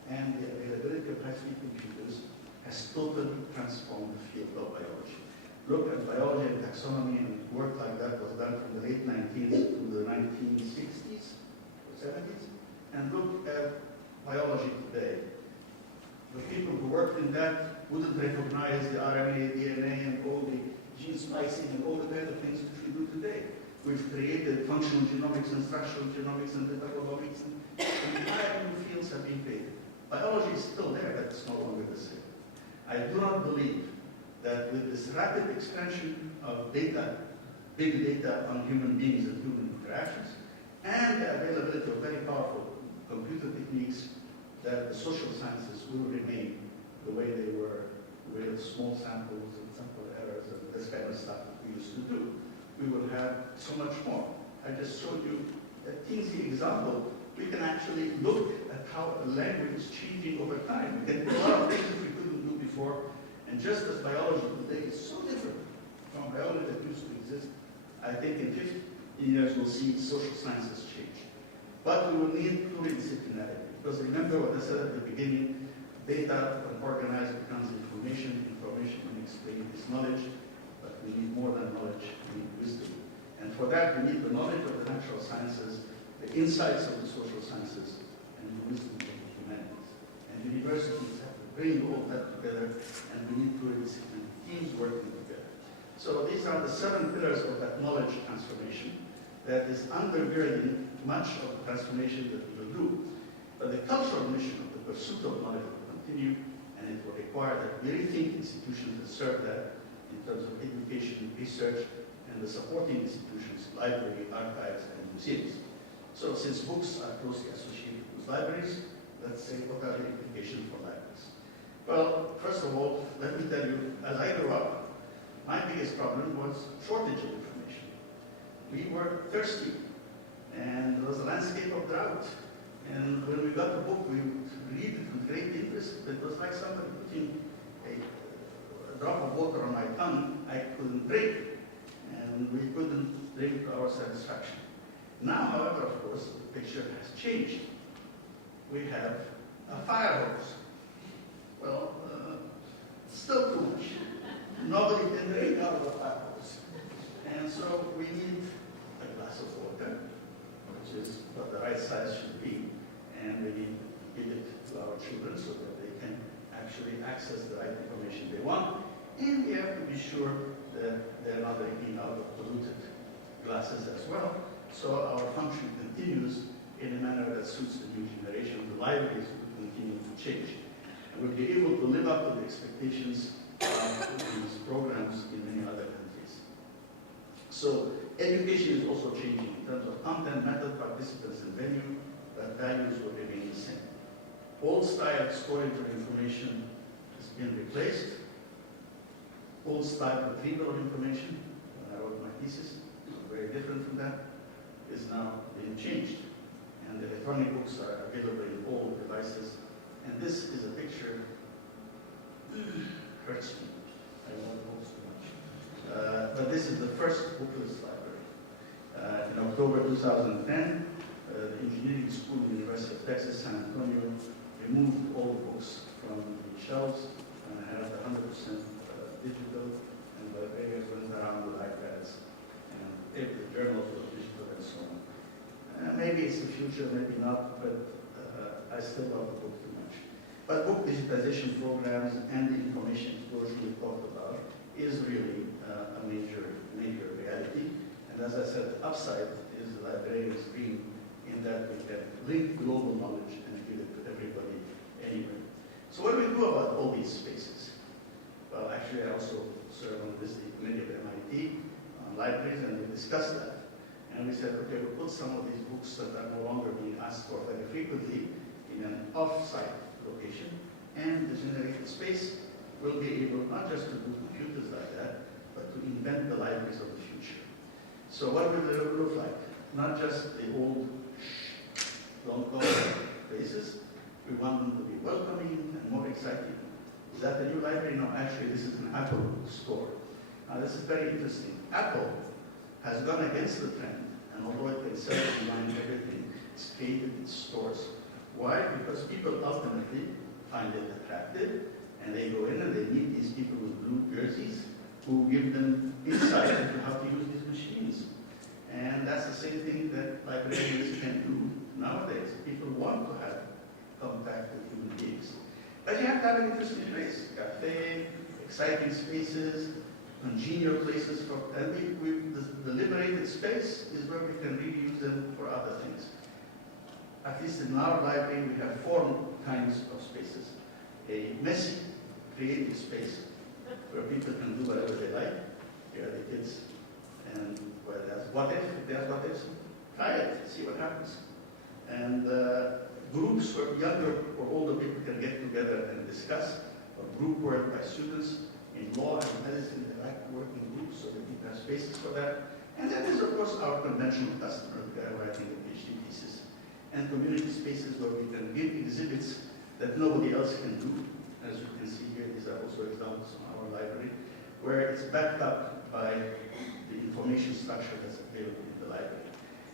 and the availability of high-speed computers has totally transformed the field of biology. Look at biology and taxonomy, and work like that was done from the late 19th to the 1960s, or 70s, and look at biology today. The people who worked in that wouldn't recognize the RNA, DNA, and all the gene splicing and all the kind of things which we do today. We've created functional genomics and structural genomics and metabolomics, and entire new fields have been created. Biology is still there, but it's no longer the same. I do not believe that with with this rapid expansion of data, big data on human beings and human interactions, and the availability of very powerful computer techniques, that the social sciences will remain the way they were, with small samples and sample errors and this kind of stuff that we used to do. We will have so much more. I just showed you a teensy example. We can actually look at how a language is changing over time. We can do a lot of things that we couldn't do before. And just as biology today is so different from biology that used to exist, I think in 50 years we'll see social sciences change. But we will need pluridisciplinarity. Because remember what I said at the beginning, data when organized becomes information, information when explained is knowledge, but we need more than knowledge, we need wisdom. And for that we need the knowledge of the natural sciences, the insights of the social sciences, and the wisdom of the humanities. And universities have to bring all that together, and we need pluridisciplinary teams working together. So these are the 7 pillars of that knowledge transformation that is undergirding much of the transformation that we will do. But the cultural mission of the pursuit of knowledge will continue, and it will require that we rethink institutions that serve that in terms of education, research, and the supporting institutions, library, archives, and museums. So since books are closely associated with libraries, let's say what are the implications for libraries? Well, first of all, let me tell you, as I grew up, my biggest problem was shortage of information. We were thirsty, and there was a landscape of drought. And when we got the book, we would read it with great interest. It was like somebody putting a drop of water on my tongue. I couldn't drink it, and we couldn't drink to our satisfaction. Now, however, of course, the picture has changed. We have a fire hose. Well, still too much. Nobody can drink out of the fire hose. And so we need a glass of water, which is what the right size should be, and we need to give it to our children so that they can actually access the right information they want. And we have to be sure that they're not drinking out of polluted glasses as well. So our function continues in a manner that suits the new generation. The libraries will continue to change. And we'll be able to live up to the expectations of these programs in many other countries. So education is also changing in terms of content, method, participants, and venue, but values will remain the same. Old style storage of information has been replaced. Old style retrieval of information, when I wrote my thesis, very different from that, is now being changed. And the electronic books are available in all devices. And this is a picture, hurts me, I won't post too much. But this is the first bookless library. In October 2010, the engineering school at the University of Texas, San Antonio, removed all the books from the shelves and had 100% digital, and librarians went around with iPads, and every journals were digital and so on. Maybe it's the future, maybe not, but I still love the book too much. But book digitization programs and the information explosion we talked about is really a major reality. And as I said, the upside is the librarian's dream, in that we can link global knowledge and give it to everybody anywhere. So what do we do about all these spaces? Well, actually, I also serve on this committee of MIT on libraries, and we discussed that. And we said, okay, we'll put some of these books that are no longer being asked for very frequently in an off-site location, and the generated space will be able not just to do computers like that, but to invent the libraries of the future. So what will it look like? Not just the old don't call places. We want them to be welcoming and more exciting. Is that the new library? No, actually, this is an Apple store. Now, this is very interesting. Apple has gone against the trend, and although it can sell online everything, it's created its stores. Why? Because people ultimately find it attractive, and they go in and they meet these people with blue jerseys who give them insight into how to use these machines. And that's the same thing that librarians can do nowadays. People want to have contact with human beings. But you have to have an interesting place. Cafe, exciting spaces, congenial places for, and the liberated space is where we can really use them for other things. At least in our library, we have 4 kinds of spaces. A messy, creative space where people can do whatever they like. Here are the kids. And where there's what if there's what ifs, try it, see what happens. And groups where younger or older people can get together and discuss, or group work by students in law and medicine. They like to work in groups, so they need to have spaces for that. And then there's, of course, our conventional customer, the guy writing the PhD thesis, and community spaces where we can give exhibits that nobody else can do. As you can see here, these are also examples from our library, where it's backed up by the information structure that's available in the library.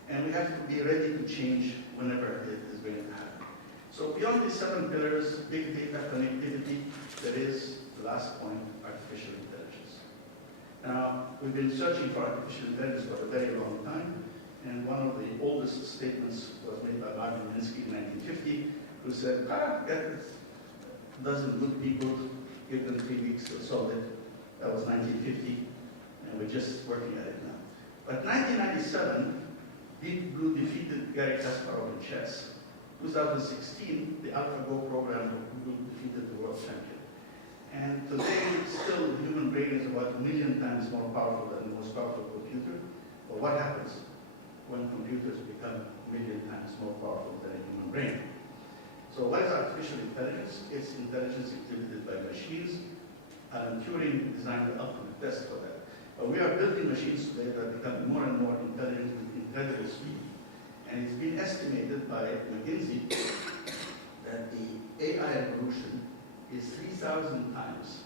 And we have to be ready to change whenever it is going to happen. So beyond these 7 pillars, big data, connectivity, there is the last point, artificial intelligence. Now, we've been searching for artificial intelligence for a very long time, and one of the oldest statements was made by Martin Minsky in 1950, who said, that doesn't look people, give them 3 weeks to solve it. That was 1950, and we're just working at it now. But 1997, Deep Blue defeated Garry Kasparov in chess. 2016, the AlphaGo program of Google defeated the world champion. And today, still, the human brain is about 1 million times more powerful than the most powerful computer. But what happens when computers become 1 million times more powerful than a human brain? So what is artificial intelligence? It's intelligence exhibited by machines. Turing designed the ultimate test for that. But we are building machines today that are becoming more and more intelligent with incredible speed. And it's been estimated by McKinsey that the AI revolution is 3,000 times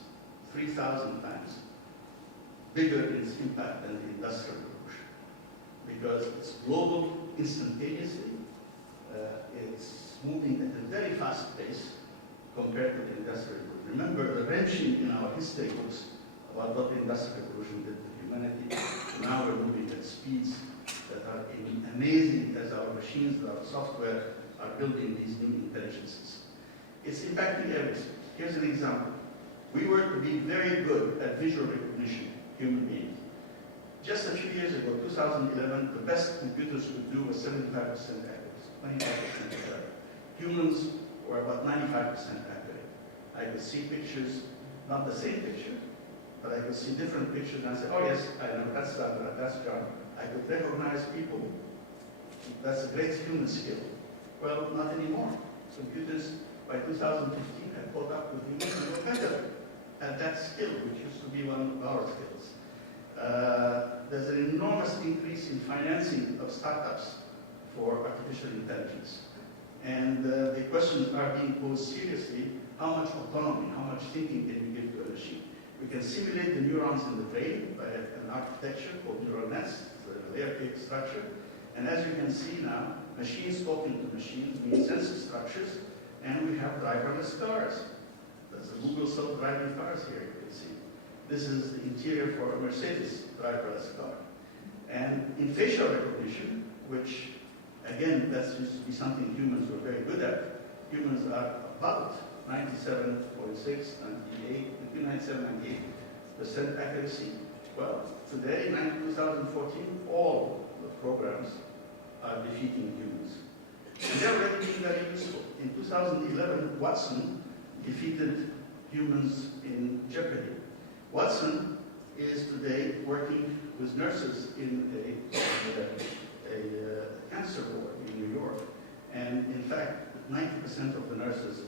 bigger in its impact than the industrial revolution. Because it's global instantaneously, it's moving at a very fast pace compared to the industrial revolution. Remember the wrenching in our history books about what the industrial revolution did to humanity. Now we're moving at speeds that are amazing as our machines, our software are building these new intelligences. It's impacting everything. Here's an example. We were to be very good at visual recognition, human beings. Just a few years ago, 2011, the best computers could do was 75% accuracy, 25% accurate. Humans were about 95% accurate. I could see pictures, not the same picture, but I could see different pictures and I said, oh yes, I know, that's Sandra, that's John. I could recognize people. That's a great human skill. Well, not anymore. Computers by 2015 have caught up with humans and were better at that skill, which used to be one of our skills. There's an enormous increase in financing of startups for artificial intelligence. And the questions are being posed seriously, how much autonomy, how much thinking can you give to a machine? We can simulate the neurons in the brain by an architecture called neural nets, it's a layer cake structure. And as you can see now, machines talking to machines mean sensor structures, and we have driverless cars. There's a Google self-driving cars here, you can see. This is the interior for a Mercedes driverless car. And in facial recognition, which again, that used to be something humans were very good at, humans are about 97.6, 98, between 97 and 98% accuracy. Well, today, 2014, all the programs are defeating humans. And they're already being very useful. In 2011, Watson defeated humans in Jeopardy. Watson is today working with nurses in a cancer ward in New York. And in fact, 90% of the nurses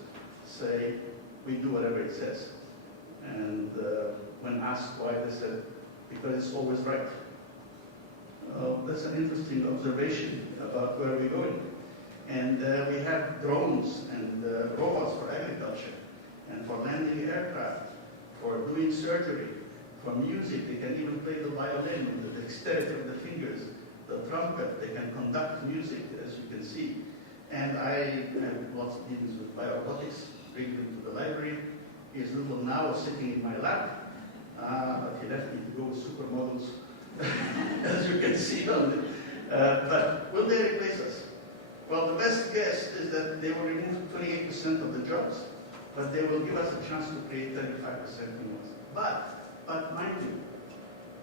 say, we do whatever it says. And when asked why, they said, because it's always right. That's an interesting observation about where we're going. And we have drones and robots for agriculture, and for landing aircraft, for doing surgery, for music. They can even play the violin with the dexterity of the fingers, the trumpet. They can conduct music, as you can see. And I have lots of dealings with biorobotics, bring them to the library. Here's little Now sitting in my lap, but he left me to go with supermodels, as you can see on it. But will they replace us? Well, the best guess is that they will remove 28% of the jobs, but they will give us a chance to create 35% new ones. But mind you,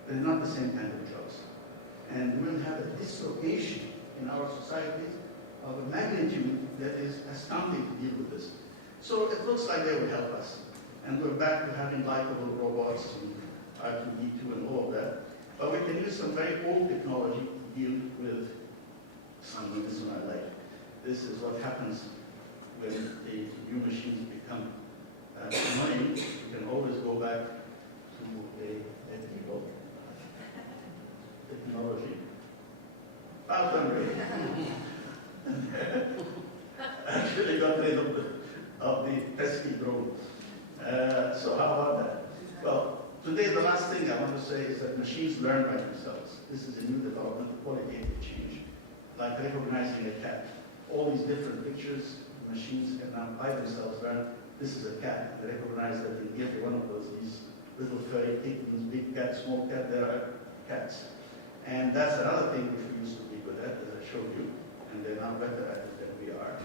they're not the same kind of jobs. And we'll have a dislocation in our societies of a magnitude that is astounding to deal with this. So it looks like they will help us. And we're back to having likable robots and R2D2 and all of that. But we can use some very old technology to deal with something. This one I like. This is what happens when the new machines become annoying. You can always go back to a medieval technology. Alexandria. Actually got rid of the pesky drone. So how about that? Well, today the last thing I want to say is that machines learn by themselves. This is a new development, a qualitative change, like recognizing a cat. All these different pictures, machines can now by themselves learn this is a cat. They recognize that in every one of these little furry kittens, big cat, small cat, there are cats. And that's another thing which we used to be good at, as I showed you, and they're now better at it than we are.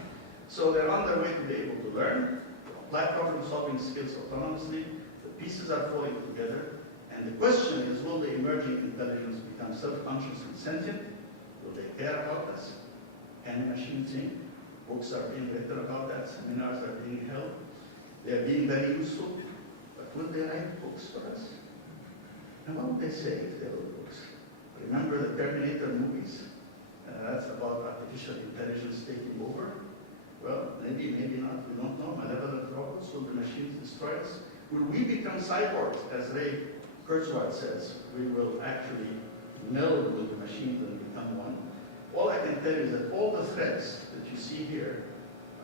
So they're on their way to be able to learn, apply problem-solving skills autonomously, the pieces are falling together, and the question is, will the emerging intelligence become self-conscious and sentient? Will they care about us? Can machines think? Books are being written about that, seminars are being held. They are being very useful, but will they write books for us? And what would they say if they wrote books? Remember the Terminator movies? That's about artificial intelligence taking over. Well, maybe, maybe not, we don't know. Malevolent robots, will the machines destroy us? Will we become cyborgs, as Ray Kurzweil says? We will actually meld with the machines and become one. All I can tell you is that all the threads that you see here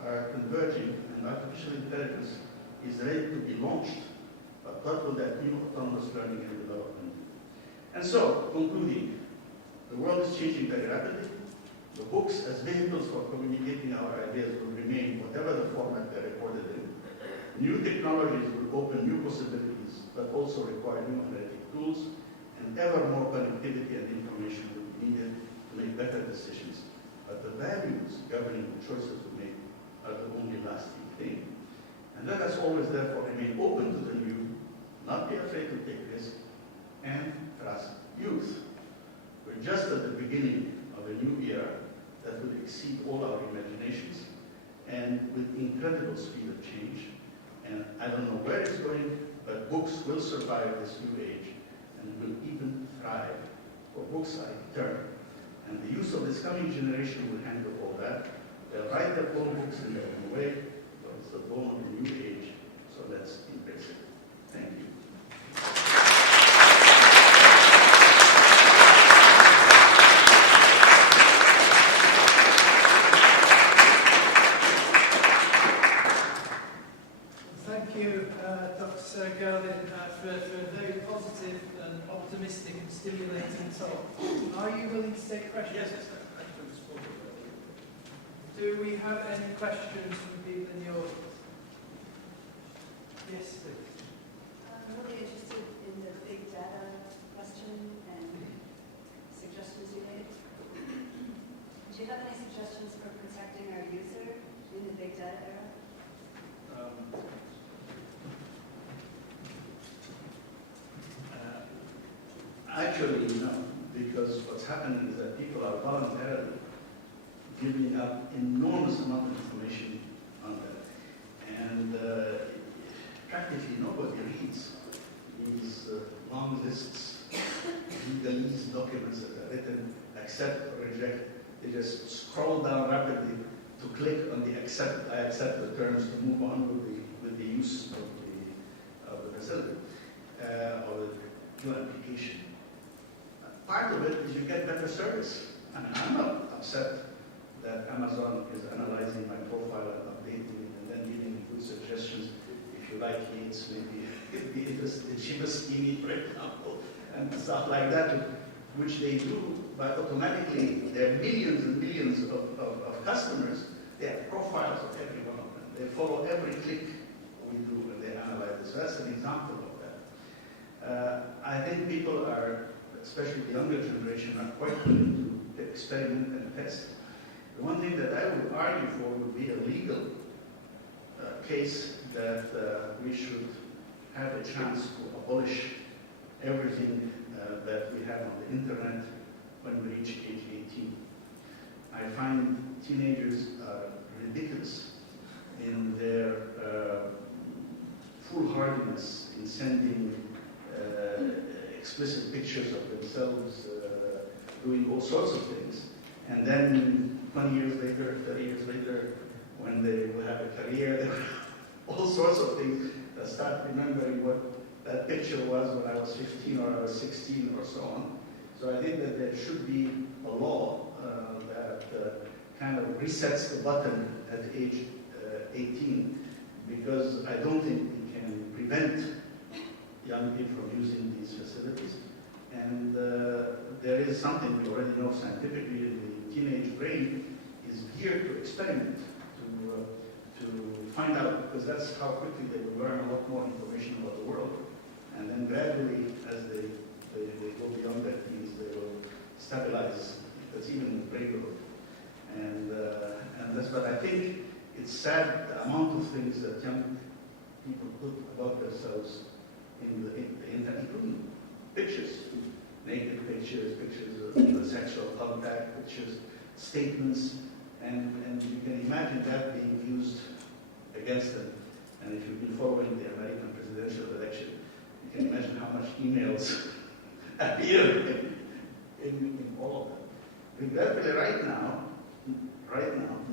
are converging, and artificial intelligence is ready to be launched. But what will that new autonomous learning and development do? And so, concluding, the world is changing very rapidly. The books as vehicles for communicating our ideas will remain whatever the format they're recorded in. New technologies will open new possibilities, but also require new analytic tools, and ever more connectivity and information will be needed to make better decisions. But the values governing the choices we make are the only lasting thing. And let us always, therefore, remain open to the new, not be afraid to take risks, and trust youth. We're just at the beginning of a new era that will exceed all our imaginations, and with incredible speed of change. And I don't know where it's going, but books will survive this new age and will even thrive. For books are eternal. And the youth of this coming generation will handle all that. They'll write their own books in their own way, but it's the dawn of a new age, so let's embrace it. Thank you. Thank you, Dr. Serageldin, for a very positive and optimistic and stimulating talk. Are you willing to take questions? Yes. Do we have any questions from people in the audience? Yes, please. I'm really interested in the big data question and suggestions you made. Do you have any suggestions for protecting our user in the big data era? Actually, no, because what's happening is that people are voluntarily giving up enormous amount of information on that. And practically nobody reads these long lists, legalese documents that are written, accept or reject. They just scroll down rapidly to click on the accept, I accept the terms to move on with the use of the facility or the new application. Part of it is you get better service. I mean, I'm not upset that Amazon is analyzing my profile and updating it and then giving me good suggestions. If you like Yates, maybe it'd be interested in Chibastini, for example, and stuff like that, which they do, but automatically there are millions and millions of customers. They have profiles of every one of them. They follow every click we do when they analyze this. So that's an example of that. I think people are, especially the younger generation, are quite willing to experiment and test. The one thing that I would argue for would be a legal case that we should have a chance to abolish everything that we have on the internet when we reach age 18. I find teenagers are ridiculous in their foolhardiness in sending explicit pictures of themselves doing all sorts of things. And then 20 years later, 30 years later, when they will have a career, there are all sorts of things that start remembering what that picture was when I was 15 or I was 16 or so on. So I think that there should be a law that kind of resets the button at age 18, because I don't think we can prevent young people from using these facilities. And there is something we already know scientifically: the teenage brain is geared to experiment, to find out, because that's how quickly they will learn a lot more information about the world. And then gradually, as they go beyond their teens, they will stabilize. That's even brain growth. And that's what I think. It's sad the amount of things that young people put about themselves in the internet, including pictures, naked pictures, pictures of sexual contact, pictures, statements, and you can imagine that being used against them. And if you've been following the American presidential election, you can imagine how much emails appear in all of them. Regretfully, right now,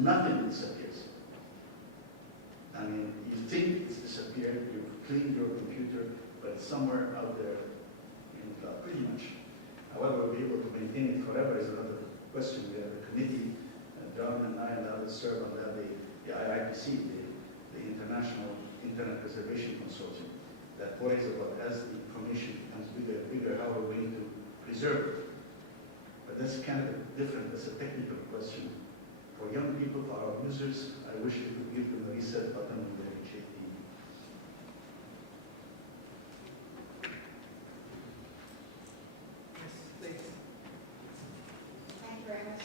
nothing disappears. I mean, you think it's disappeared, you've cleaned your computer, but it's somewhere out there in the cloud, pretty much. However, we'll be able to maintain it forever is another question. We have a committee, John and I and others serve on that, the IIPC, the International Internet Preservation Consortium, that worries about as the information becomes bigger and bigger, how we're going to preserve it. But that's kind of different, that's a technical question. For young people, for our users, I wish we could give them the reset button when they reach 18. Yes, please. Thank you very much.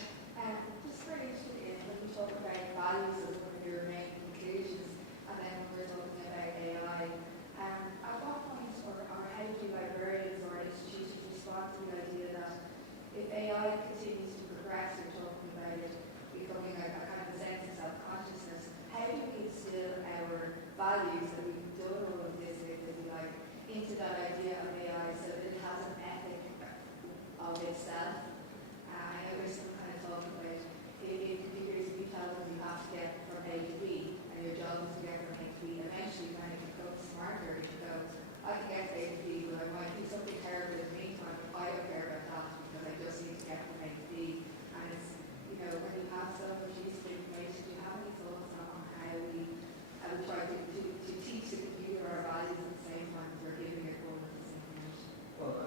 Just very interested in when you talk about values as one of your main conclusions, and then when we're talking about AI, at what point or how do librarians or institutions respond to the idea that if AI continues to progress, you're talking about it becoming a kind of a sense of self-consciousness, how do we instill our values that we've done all of this with, if you like, into that idea of AI so that it has an ethic of itself? I know there's some kind of talk about in computers, if you tell them you have to get from A to B, and your job is to get from A to B, eventually when it becomes smarter, it goes, I can get to A to B, but I might do something terrible in the meantime, but I don't care about that because I just need to get from A to B. And it's, you know, when you have so much useful information, do you have any thoughts on how we try to teach the computer our values at the same time as we're giving it all of this information? Well,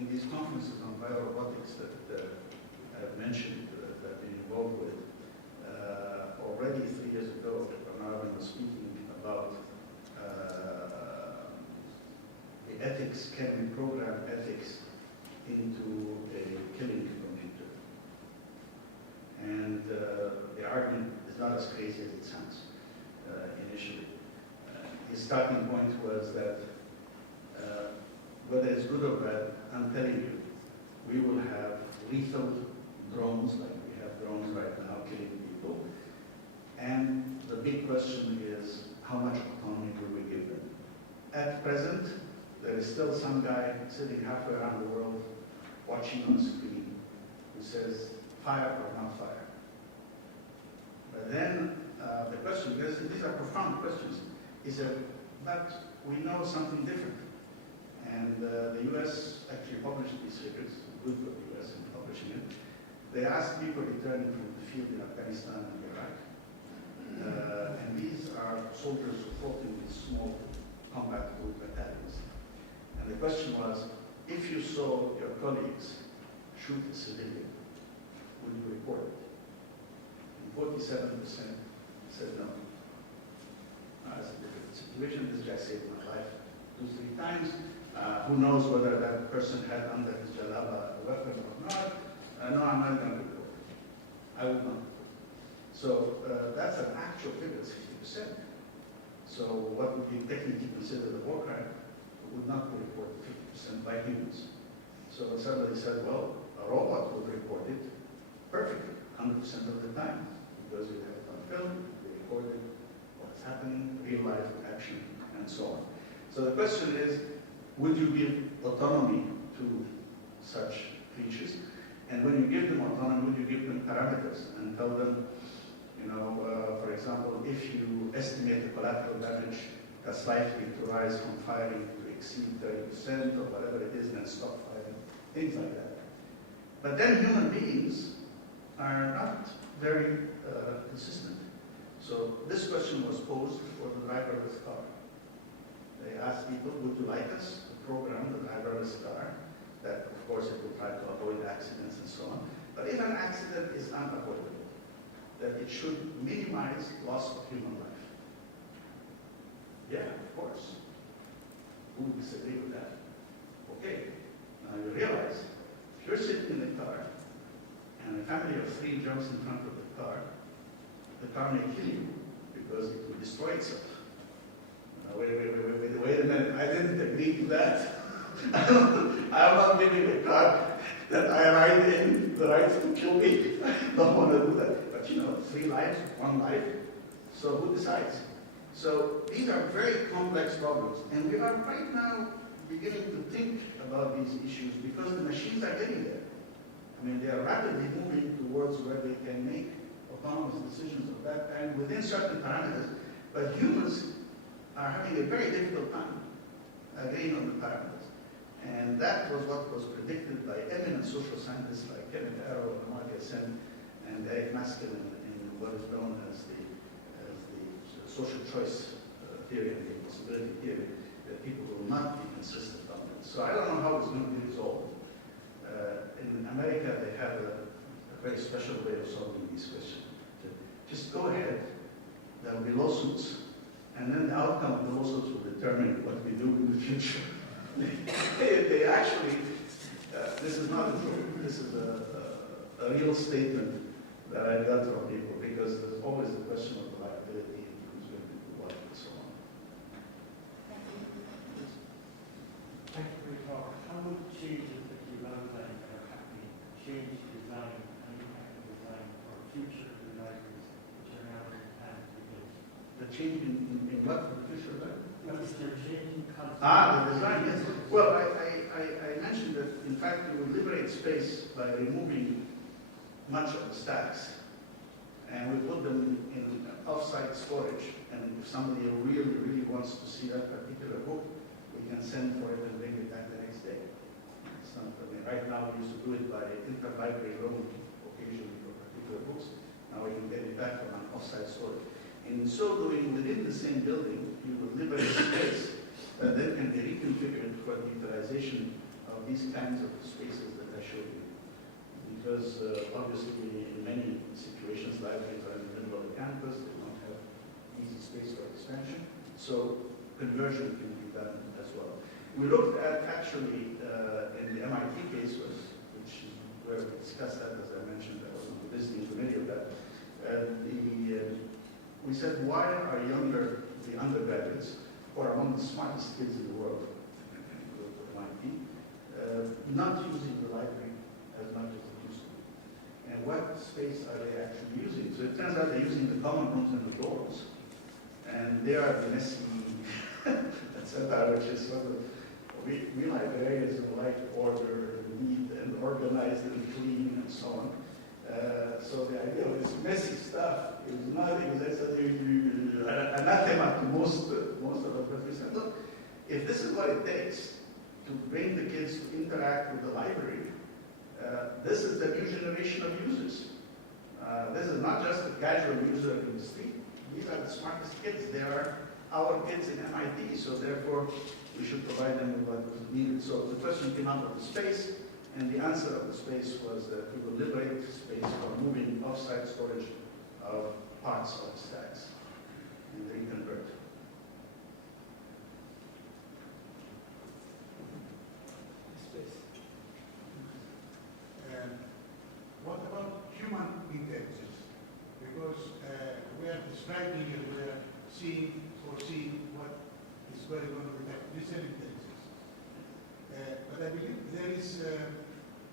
in these conferences on biorobotics that I've mentioned that I've been involved with, already 3 years ago, Cunnane was speaking about the ethics, can we program ethics into a killing computer? And the argument is not as crazy as it sounds initially. His starting point was that whether it's good or bad, I'm telling you, we will have lethal drones, like we have drones right now killing people. And the big question is, how much autonomy will we give them? At present, there is still some guy sitting halfway around the world watching on a screen who says, fire or not fire. But then the question, because these are profound questions, he said, but we know something different. And the US actually published these figures, good for the US in publishing it. They asked people returning from the field in Afghanistan and Iraq. And these are soldiers who fought in these small combat group battalions. And the question was, if you saw your colleagues shoot a civilian, would you report it? And 47% said no. That's a different situation. This guy saved my life 2-3 times. Who knows whether that person had under his jalaba a weapon or not? No, I'm not going to report it. I would not. So that's an actual figure, 60%. So what would be technically considered a war crime would not be reported 50% by humans. So somebody said, well, a robot would report it perfectly, 100% of the time, because you have it on film, they recorded what's happening, real life action. So the question is, would you give autonomy to such creatures? And when you give them autonomy, would you give them parameters and tell them, for example, if you estimate the collateral damage that's likely to rise from firing to exceed 30% or whatever it is, then stop firing, things like that. But then human beings are not very consistent. So this question was posed for the driverless car. They asked people, would you like us to program the driverless car? That, of course, it will try to avoid accidents and so on. But if an accident is unavoidable, that it should minimize loss of human life. Yeah, of course. Who would disagree with that? Okay, now you realize, if you're sitting in the car, and a family of 3 jumps in front of the car may kill you because it will destroy itself. Wait a minute, I didn't agree to that. I'm not giving a car that I ride in the right to kill me. I don't want to do that. But 3 lives, 1 life, so who decides? So these are very complex problems, and we are right now beginning to think about these issues because the machines are getting there. I mean, they are rapidly moving towards where they can make autonomous decisions of that kind within certain parameters, but humans are having a very difficult time agreeing on the parameters. And that was what was predicted by eminent social scientists like Kenneth Arrow and Amartya Sen and Eric Maskell in what is known as the social choice theory and the possibility theory, that people will not be consistent on it. So I don't know how it's going to be resolved. In America, they have a very special way of solving these questions. Just go ahead, there will be lawsuits, and then the outcome of the lawsuits will determine what we do in the future. they actually, this is not a joke, this is a real statement that I got from people, because there's always the question of the liability and who's going to do what and so on. Thank you for your talk. How would changes that you've outlined that are happening change design and impact design for future libraries which are now in hand to be built? The change in what for the future then? Is there changing concepts? The design, yes. Well, I mentioned that, in fact, you would liberate space by removing much of the stacks. And we put them in off-site storage. And if somebody really, really wants to see that particular book, we can send for it and bring it back the next day. It's not, right now, we used to do it by interlibrary loan, occasionally for particular books. Now we can get it back from an off-site storage. In so doing, within the same building, you would liberate space that then can be reconfigured for the utilization of these kinds of spaces that I showed you. Because obviously, in many situations, libraries are in the middle of the campus, they don't have easy space for expansion, so conversion can be done as well. We looked at, actually, in the MIT case, which is where we discussed that, as I mentioned, I was on the visiting committee of that. We said, why are the undergraduates, who are among the smartest kids in the world, MIT, not using the library as much as they used to? And what space are they actually using? So it turns out they're using the common rooms and the doors. And they are the messy, etc., which is sort of, we librarians who like order and neat and organized and clean and so on. So the idea of this messy stuff is not exactly anathema to most of us. But we said, look, if this is what it takes to bring the kids to interact with the library, this is the new generation of users. This is not just a casual user in the street. These are the smartest kids. They are our kids in MIT, so therefore we should provide them with what is needed. So the question came out of the space. And the answer of the space was that we will liberate space for moving off-site storage of parts of stacks and reconvert. Space. What about human intelligence? Because we are describing and we are foreseeing what is going on with artificial intelligence. But I believe there is,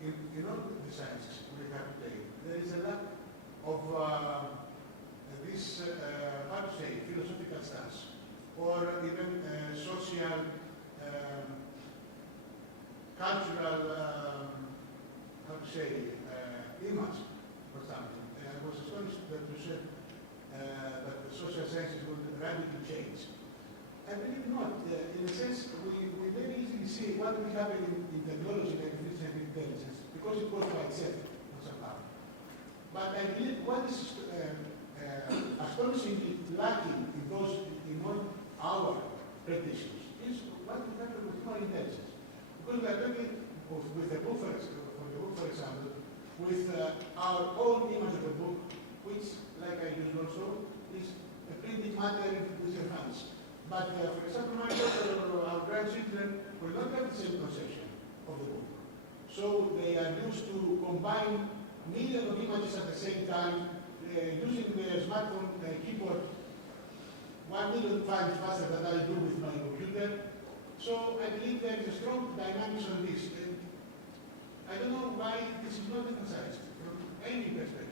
in all the sciences we have today, there is a lack of this, how to say, philosophical stance, or even social traditional cultural, how to say, image, for example. I was astonished that you said that the social sciences would radically change. I believe not. In a sense, we very easily see what will happen in technology like artificial intelligence, because it goes by itself, not somehow. But I believe what is astonishingly lacking in all our predictions is what will happen with human intelligence. Because we are talking with the book, for example, with our own image of the book, which, like I used also, is a printed matter with your hands. But for example, my daughter or our grandchildren will not have the same conception of the book. So they are used to combine millions of images at the same time, using the smartphone keyboard 1 million times faster than I do with my computer. So I believe there is a strong dynamics on this. I don't know why this is not emphasized from any perspective.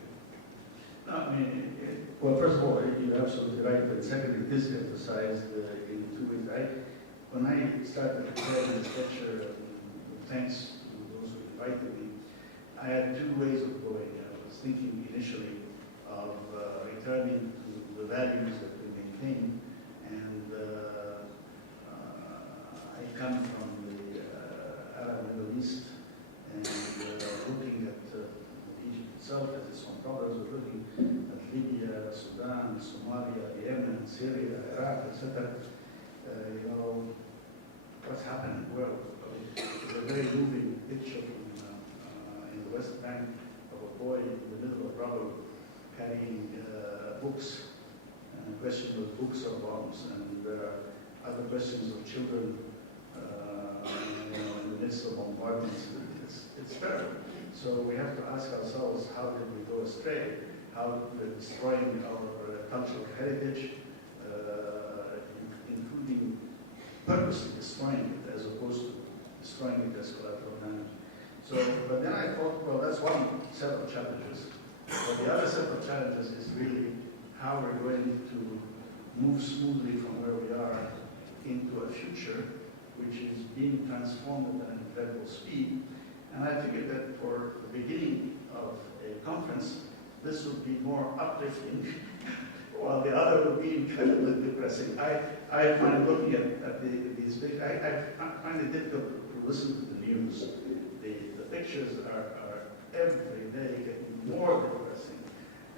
No, I mean, well, first of all, you're absolutely right, but secondly, it is emphasized in 2 ways. When I started preparing this lecture, thanks to those who invited me, I had 2 ways of going. I was thinking initially of returning to the values that we maintain, and I come from the Arab Middle East, and looking at Egypt itself as its own problems, we're looking at Libya, Sudan, Somalia, Yemen, Syria, Iraq, etc. You know, what's happening in the world. It's a very moving picture in the West Bank of a boy in the middle of rubble carrying books, and questions of books or bombs, and other questions of children in the midst of bombardments. It's terrible. So we have to ask ourselves, how did we go astray? How we're destroying our cultural heritage, including purposely destroying it as opposed to destroying it as collateral damage. So, but then I thought, well, that's one set of challenges. But the other set of challenges is really how we're going to move smoothly from where we are into a future which is being transformed at an incredible speed. And I figured that for the beginning of a conference, this would be more uplifting, while the other would be incredibly depressing. I find looking at these big, I find it difficult to listen to the news. The pictures are every day getting more depressing.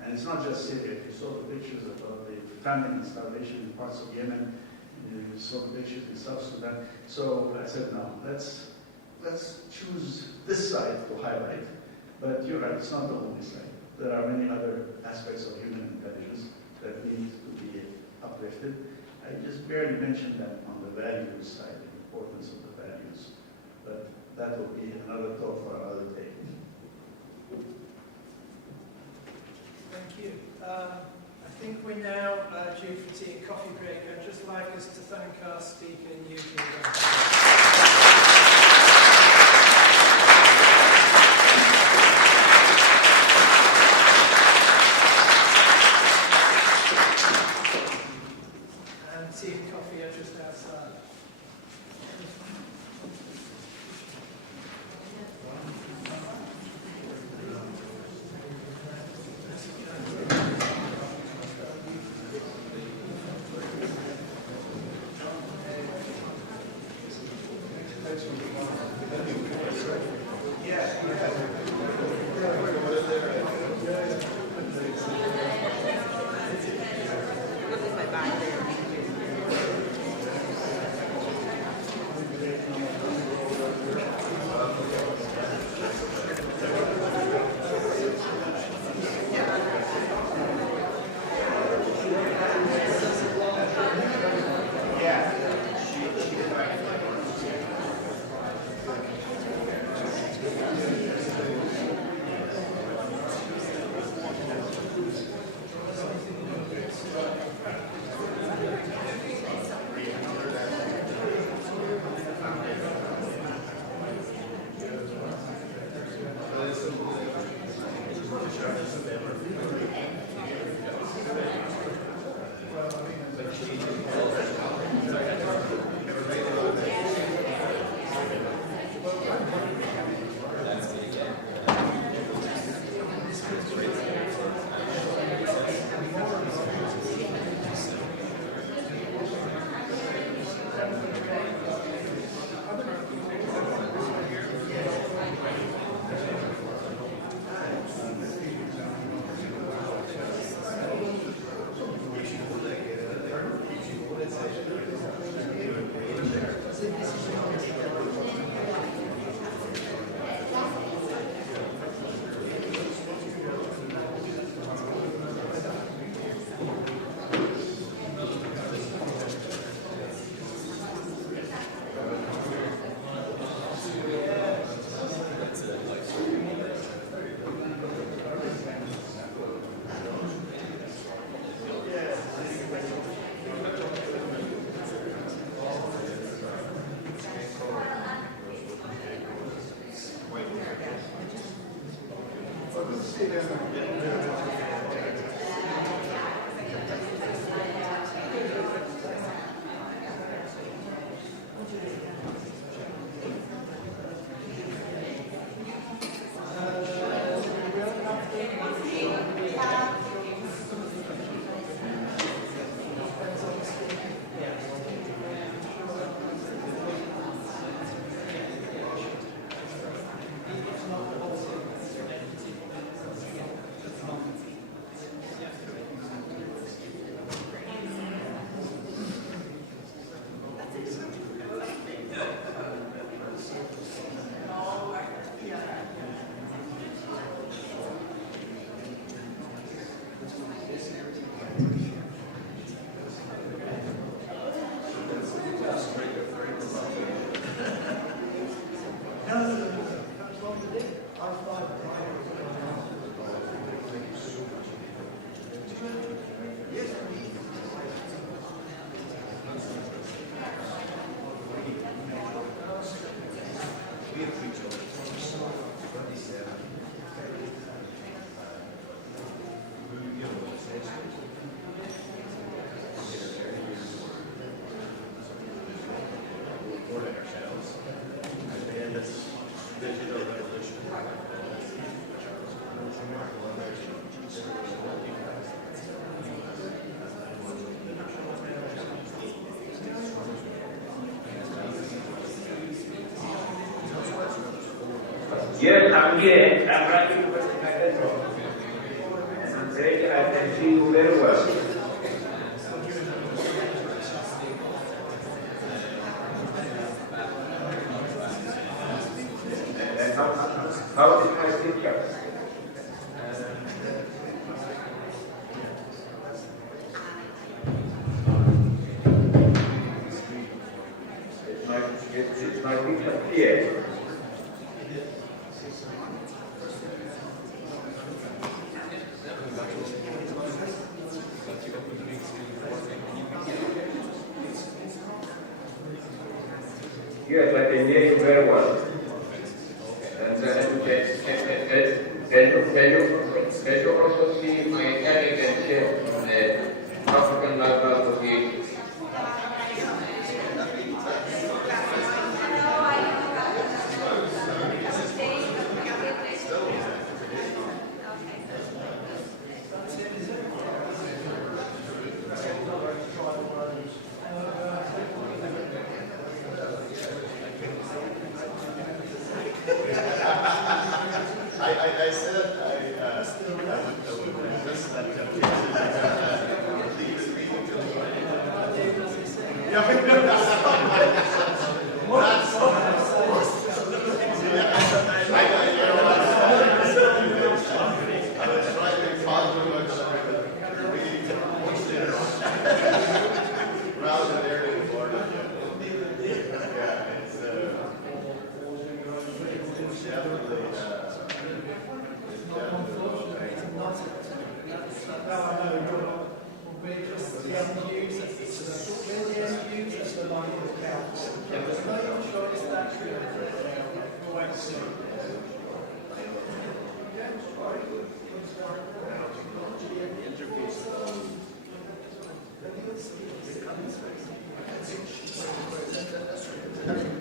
And it's not just Syria. If you saw the pictures about the famine and starvation in parts of Yemen, you saw the pictures in South Sudan. So I said, no, let's choose this side to highlight. But you're right, it's not the only side. There are many other aspects of human intelligence that need to be uplifted. I just barely mentioned that on the values side, the importance of the values. But that will be another talk for another day. Thank you. I think we're now due for tea and coffee break. I'd just like us to thank our speaker in UK. Tea and coffee are just outside. Yes, I'm here. I'm writing to my letter. And I'm saying I can see you very well. And how is my picture? Is my picture clear? Yes, I can hear you very well. And can you also see my elegant shape from the African Library Association? I said I would resist that temptation. Thank you.